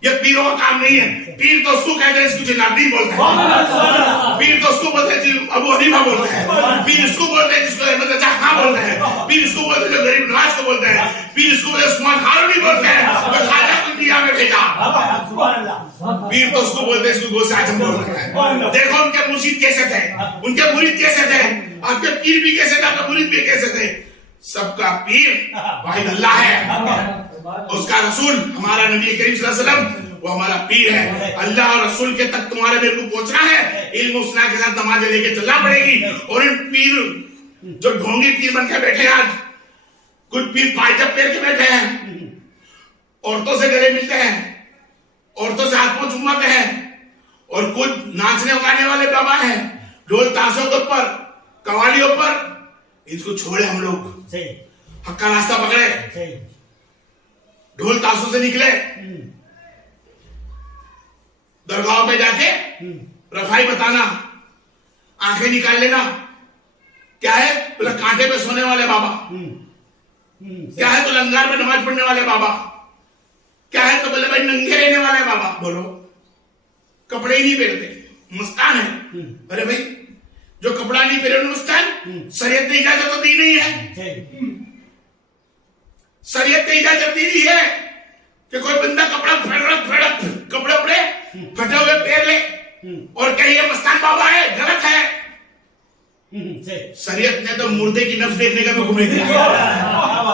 ये पीरों का काम नहीं है। पीर तो उसको कहते हैं इसको जिलाबी बोलते हैं, पीर तो उसको बोलते हैं अबू हनीफा बोलते हैं, पीर इसको बोलते हैं जिसको अहमद रजा खां बोलते हैं, पीर इसको बोलते हैं जो गरीब नवाज को बोलते हैं, पीर इसको बोलते हैं उस्मान हारूनी बोलते हैं जो खाजा को इंडिया में भेजा। पीर तो उसको बोलते हैं इसको गौसे आजम बोलते हैं। देखो उनके मुर्शिद कैसे थे, उनके मुरीद कैसे थे, आपके पीर भी कैसे थे, आपके मुरीद भी कैसे थे। सबका पीर वाहिद अल्लाह है, उसका रसूल हमारा नबी करीम सल्लल्लाहु अलैहि वसल्लम वो हमारा पीर है। अल्लाह और रसूल के तक तुम्हारे मेरे को पहुंचना है, इल्म उसना के साथ नमाज लेके चलना पड़ेगी। और इन पीर जो ढोंगी पीर बन के बैठे हैं, आज कुछ पीर पायजब पेर के बैठे हैं, औरतों से गले मिलते हैं, औरतों से हाथ पांव चुमाते हैं, और कुछ नाचने गाने वाले बाबा हैं, ढोल ताशों के ऊपर, कवालियों पर। इसको छोड़े हम लोग, हक का रास्ता पकड़े, ढोल ताशों से निकले, दरगाह पे जाके रफाई बताना, आंखें निकाल लेना। क्या है? बोले कांटे पे सोने वाले बाबा। क्या है? तो लंगार में नमाज पढ़ने वाले बाबा। क्या है? तो बोले भाई नंगे रहने वाले बाबा। बोलो कपड़े ही नहीं पहनते, मस्तान है। अरे भाई जो कपड़ा नहीं पहने मस्तान, शरीयत ने इजाजत तो दी नहीं है। शरीयत ने इजाजत दी है कि कोई बंदा कपड़ा कपड़े उपड़े फटे हुए पहन ले और कहे ये मस्तान बाबा है, गलत है। शरीयत ने तो मुर्दे की नफ्स देखने का भी हुक्म दिया।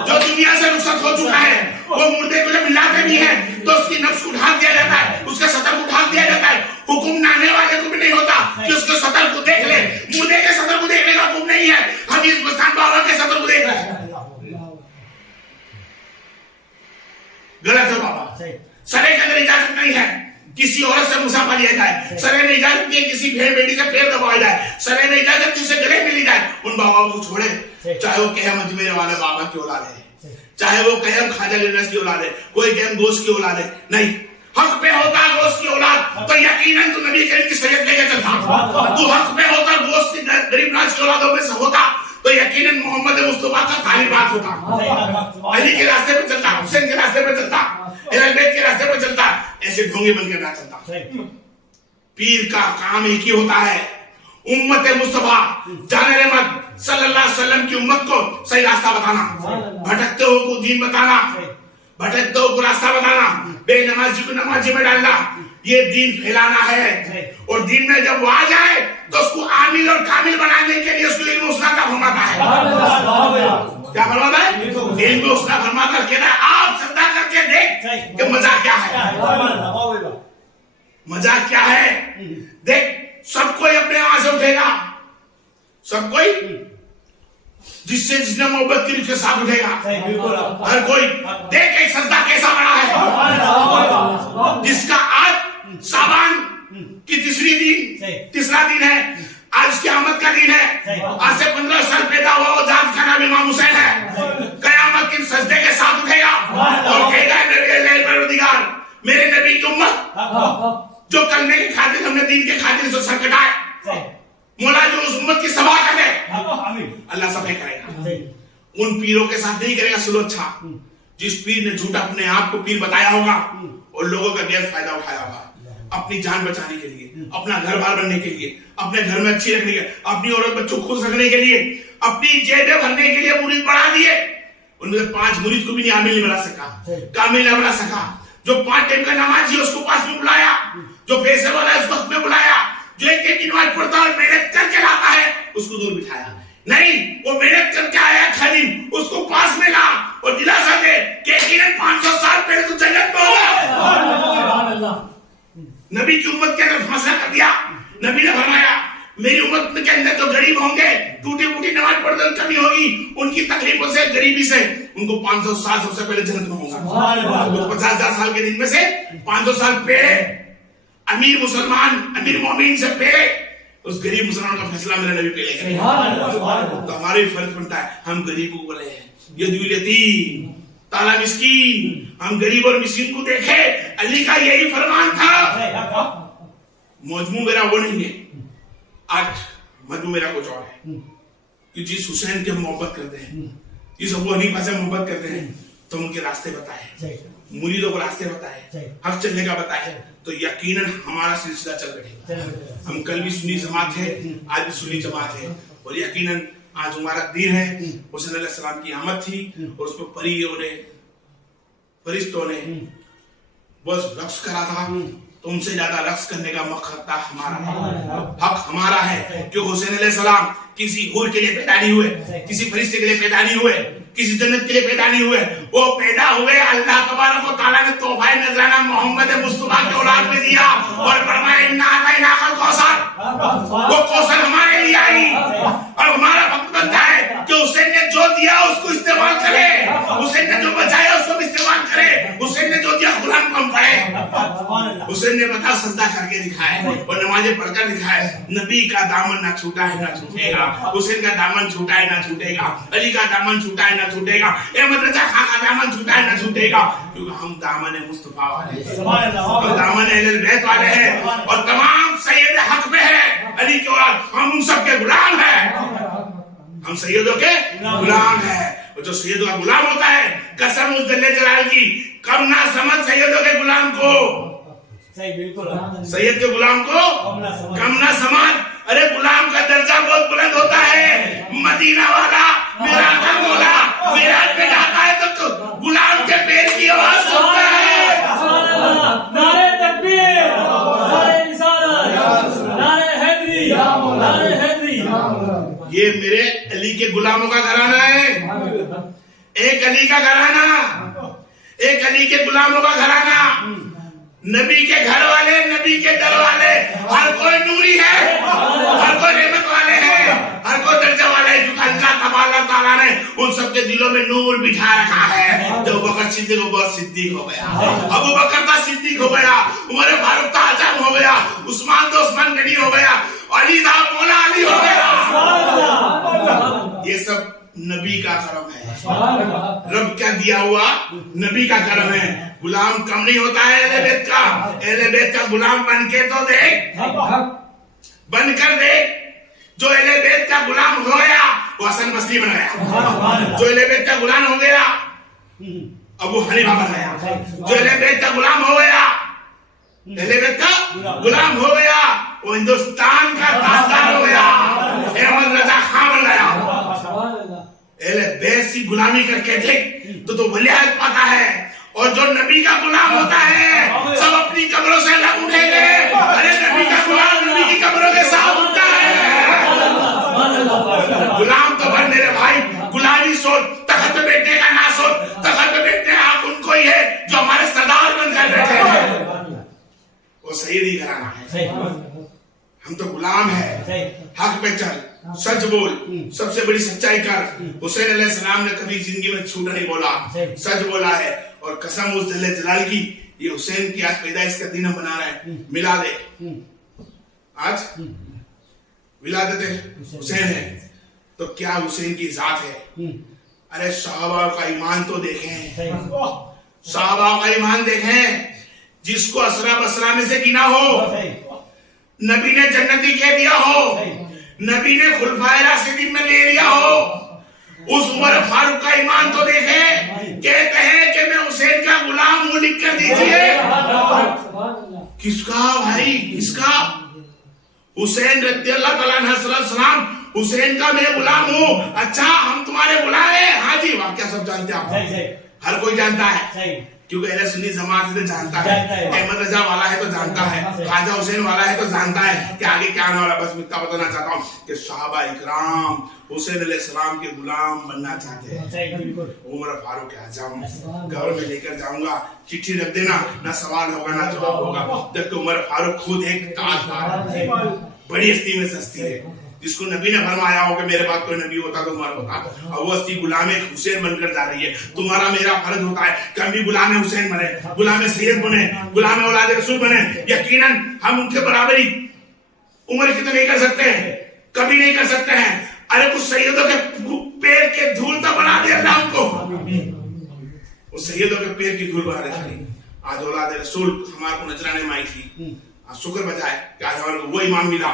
जो दुनिया से रुखसत हो चुका है वो मुर्दे को जब मिलाते भी है तो उसकी नफ्स को ढाक दिया जाता है, उसके सतर को ढाक दिया जाता है। हुक्म नाने वाले को भी नहीं होता कि उसके सतर को देख ले, मुर्दे के सतर को देखने का हुक्म नहीं है। हम इस मस्तान बाबा के सतर को देख रहे हैं, गलत है बाबा। सरे के अंदर इजाजत नहीं है किसी औरत से मुसाफा लिया जाए, सरे ने इजाजत दी किसी भेड़ बेटी से पैर दबाया जाए, सरे ने इजाजत दी उसे गले मिली जाए। उन बाबाओं को छोड़े, चाहे वो कहे मुझ मेरे वाले बाबा की औलाद है, चाहे वो कहे हम ख्वाजा गरीब की औलाद है, कोई कहे हम गोश्त की औलाद है, नहीं, हक पे होता गोश्त की औलाद तो यकीनन तो नबी करीम की शरीयत लेके चलता। तो हक पे होता गोश्त की गरीब नाज की औलादों में से होता तो यकीनन मोहम्मद मुस्तफा का तालिबात होता, अली के रास्ते पे चलता, हुसैन के रास्ते पे चलता, अहले बैत के रास्ते पे चलता, ऐसे ढोंगे बनकर ना चलता। पीर का काम एक ही होता है, उम्मत मुस्तफा जाने रहमत सल्लल्लाहु अलैहि वसल्लम की उम्मत को सही रास्ता बताना, भटकते हो को दीन बताना, भटकते हो को रास्ता बताना, बेनमाजी को नमाजी में डालना, ये दीन फैलाना है। और दीन में जब वो आ जाए तो उसको आमिल और कामिल बनाने के लिए उसको इल्म उसना का फरमाता है। क्या फरमाता है? इल्म उसना फरमा कर कहता है आप श्रद्धा करके देख कि मजा क्या है, मजा क्या है। देख सब कोई अपने वहां से उठेगा, सब कोई जिससे जिसने मोहब्बत की के साथ उठेगा, हर कोई देख एक सजदा कैसा बड़ा है, जिसका आज साबान की तीसरा दिन है, आज क़यामत का दिन है, आज से 15 साल पैदा हुआ जात का नाम इमाम हुसैन है, क़यामत के सजदे के साथ उठेगा और कहेगा मेरे नबी की उम्मत जो कलमे की खातिर हमने दीन के खातिर से सर कटाए, मौला जो उस उम्मत की सभा कर दे, अल्लाह सफाई करेगा। उन पीरों के साथ नहीं करेगा सुनो अच्छा, जिस पीर ने झूठा अपने आप को पीर बताया होगा और लोगों का गैर फायदा उठाया होगा अपनी जान बचाने के लिए, अपना घर बार बनने के लिए, अपने घर में अच्छी रखने के लिए, अपनी औरत बच्चों को खुश रखने के लिए, अपनी जेबें भरने के लिए मुरीद बढ़ा दिए। उनमें से 5 मुरीद को भी नहीं आमिल नहीं बना सका, कामिल नहीं बना सका। जो 5 टाइम का नमाजी है उसको पास में बुलाया, जो पैसे वाला है उसको में बुलाया, जो एक की नमाज पढ़ता है मेहनत करके लाता है उसको दूर बिठाया। नहीं, वो मेहनत करके आया खालिद, उसको पास में ला और दिलासा दे कि यकीनन 500 साल पहले तो जन्नत में होगा। नबी की उम्मत के अंदर फैसला कर दिया, नबी ने फरमाया मेरी उम्मत के अंदर जो गरीब होंगे, टूटी फूटी नमाज पढ़ने में कमी होगी, उनकी तकलीफों से गरीबी से उनको 500 साल सबसे पहले जन्नत में होगा। 50,000 साल के दिन में से 500 साल पहले अमीर मुसलमान, अमीर मोमिन से पहले उस गरीब मुसलमान का फैसला मेरा नबी पहले करेगा। तो हमारे भी फर्ज बनता है, हम गरीबों को बोले यदुल यतीम ताला मिस्कीन, हम गरीब और मिस्कीन को देखे। अली का यही फरमान था। मजमू मेरा वो नहीं है, आज मजमू मेरा कुछ और है कि जिस हुसैन की हम मोहब्बत करते हैं, जिस अबू हनीफा से मोहब्बत करते हैं, तो उनके रास्ते बताए, मुरीदों को रास्ते बताए, हक चलने का बताए, तो यकीनन हमारा सिलसिला चल बैठेगा। हम कल भी सुन्नी जमात है, आज भी सुन्नी जमात है, और यकीनन आज हमारा दिन है। हुसैन अलैहिस्सलाम की आमद थी और उस पर फरिश्तों ने बस रक्स करा था, तो उनसे ज्यादा रक्स करने का मकसद हमारा है, हक हमारा है। क्यों हुसैन अलैहिस्सलाम किसी हूर के लिए पैदा नहीं हुए, किसी फरिश्ते के लिए पैदा नहीं हुए, किसी जन्नत के लिए पैदा नहीं हुए, वो पैदा हुए अल्लाह तबारक व तआला ने तोहफा नजराना मोहम्मद मुस्तफा के औलाद में दिया और फरमाया इन्ना अतैनाकल कौसर, वो कौसर हमारे लिए आई। और हमारा वक्त बनता है कि हुसैन ने जो दिया उसको इस्तेमाल करे, हुसैन ने जो बचाया उसको भी इस्तेमाल करे, हुसैन ने जो दिया गुलाम को हम पढ़े। हुसैन ने बता सजदा करके दिखाए और नमाजें पढ़कर दिखाए। नबी का दामन ना छूटा है ना छूटेगा, हुसैन का दामन छूटा है ना छूटेगा, अली का दामन छूटा है ना छूटेगा, अहमद रजा खां का दामन छूटा है ना छूटेगा, क्योंकि हम दामन मुस्तफा वाले हैं, हम दामन अहले बैत वाले हैं और तमाम सैयद हक में है अली के औलाद, हम उन सब के गुलाम हैं, हम सैयदों के गुलाम हैं। और जो सैयदों का गुलाम होता है, कसम उस जल्ले जलाल की, कम ना समझ सैयदों के गुलाम को, सैयद के गुलाम को कम ना समझ। अरे गुलाम का दर्जा बहुत बुलंद होता है, मदीना वाला मेरा का मौला मेरा पे जाता है तो गुलाम के पैर की आवाज सुनता है। नारे तकबीर, नारे रिसालत, नारे हैदरी, नारे हैदरी। ये मेरे अली के गुलामों का घराना है, एक अली का घराना, एक अली के गुलामों का घराना। नबी के घर वाले, नबी के दर वाले, हर कोई नूरी है, हर कोई रहमत वाले हैं, हर कोई दर्जा वाले है, क्योंकि अल्लाह तबारक तआला ने उन सबके दिलों में नूर बिठा रखा है। जब बकर सिद्दीक हो गया, सिद्दीक हो गया, अबू बकर था सिद्दीक हो गया, उमर फारूक था आजम हो गया, उस्मान तो उस्मान गनी हो गया, अली साहब मौला अली हो गया। ये सब नबी का करम है। रब क्या दिया हुआ? नबी का करम है। गुलाम कम नहीं होता है अहले बैत का। अहले बैत का गुलाम बन के तो देख, बनकर देख। जो अहले बैत का गुलाम हो गया वो हसन बसरी बन गया। जो अहले बैत का गुलाम हो गया अबू हनीफा बन गया। जो अहले बैत का गुलाम हो गया, अहले बैत का गुलाम हो गया, वो हिंदुस्तान का ताजदार हो गया, अहमद रजा खां बन गया। अहले बैत की गुलामी करके देख तो वलियात पाता है। और जो नबी का गुलाम होता है सब अपनी कब्रों से अलग उठेंगे। अरे नबी का गुलाम नबी की कब्रों के साथ उठता है। गुलाम तो बन मेरे भाई, गुलामी सोच, तख्त पे बैठने का ना सोच। तख्त पे बैठने आप उनको ही है जो हमारे सरदार बनकर बैठे हैं। वो सही नहीं कराना है। हम तो गुलाम है। हक पे चल, सच बोल, सबसे बड़ी सच्चाई कर। हुसैन अलैहिस्सलाम ने कभी जिंदगी में झूठ नहीं बोला, सच बोला है। और कसम उस जल्ले जलाल की, ये हुसैन की आज पैदाइश का दिन हम मना रहे हैं। मिला दे आज विलादत हुसैन है तो क्या हुसैन की जात है। अरे सहाबा का ईमान तो देखें, सहाबा का ईमान देखें। जिसको असरा बसरा में से गिना हो, नबी ने जन्नती कह दिया हो, नबी ने खुलफाए राशिदीन में ले लिया हो, उस उमर फारूक का ईमान तो देखे। कहते हैं कि मैं हुसैन का गुलाम हूं, लिख कर दीजिए। किसका भाई, किसका? हुसैन रज़ियल्लाहु तआला अन्हु, हुसैन का मैं गुलाम हूं। अच्छा, हम तुम्हारे गुलाम हैं? हाँ जी। वाक्य सब जानते हैं आप, हर कोई जानता है, क्योंकि अहले सुन्नी जमात से जानता है। अहमद रजा वाला है तो जानता है, ख्वाजा हुसैन वाला है तो जानता है कि आगे क्या आने वाला। बस इतना बताना चाहता हूँ कि सहाबा इकराम हुसैन अलैहिस्सलाम के गुलाम बनना चाहते हैं। उमर फारूक आजम घर में लेकर जाऊंगा, चिट्ठी रख देना, ना सवाल होगा ना जवाब होगा। जब तो उमर फारूक खुद एक ताजदार, बड़ी हस्ती में सस्ती है, जिसको नबी ने फरमाया हो कि मेरे बाद कोई नबी होता तो उमर होता। और वो हस्ती गुलाम हुसैन बनकर जा रही है। तुम्हारा मेरा फर्ज होता है कि हम भी गुलाम हुसैन बने, गुलाम सैयद बने, गुलाम औलाद रसूल बने। यकीनन हम उनके बराबरी उम्र की तो नहीं कर सकते, कभी नहीं कर सकते हैं। अरे कुछ सैयदों के पैर के धूल तो बना दे अल्लाह हमको, उस सैयदों के पैर की धूल बना दे। आज औलाद रसूल हमारे को नजराने में आई थी, आज शुक्र बजाए कि आज हमारे को वो इमाम मिला,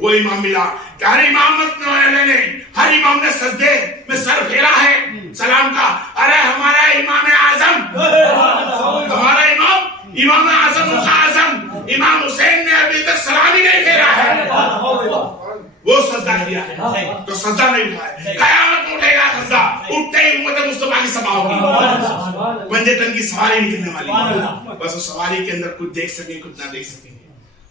वो इमाम मिला कि हर इमामत ने, हर इमाम ने सजदे में सर फेरा है सलाम का। अरे हमारा इमाम आजम, हमारा इमाम आजम आजम इमाम हुसैन ने अभी तक सलाम ही नहीं फेरा है। वो सजदा किया है तो सजदा नहीं उठा है। कयामत में उठेगा सजदा, उठते ही उम्मत मुस्तफा की सभा होगी, पंजे तन की सवारी निकलने वाली। बस उस सवारी के अंदर कुछ देख सके कुछ ना देख सके,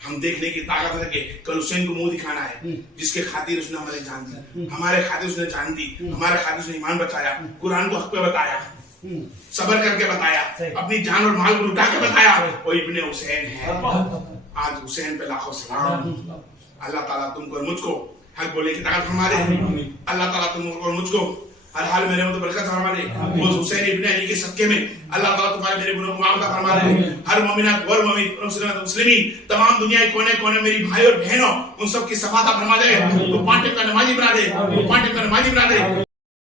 हम देखने की ताकत रखे। कल हुसैन को मुंह दिखाना है, जिसके खातिर उसने हमारी जान दी, हमारे खातिर उसने जान दी, हमारे खातिर उसने ईमान बचाया, कुरान को हक पे बताया, सबर करके बताया, अपनी जान और माल को लुटा के बताया। वो इब्ने हुसैन है। आज हुसैन पे लाखों सलाम। अल्लाह ताला तुमको और मुझको हक बोले की ताकत फरमा दे। अल्लाह ताला तुमको और मुझको हर हाल मेरे में तो बरकत फरमा दे। वो हुसैन इब्ने अली के सदके में अल्लाह ताला तुम्हारे मेरे गुनाहों को माफ फरमा दे। हर मोमिनात और मुस्लिमीन तमाम दुनिया के कोने कोने मेरी भाई और बहनों उन सब की सफाता फरमा दे। तो 5 टाइम का नमाजी बना दे, 5 टाइम का नमाजी बना दे।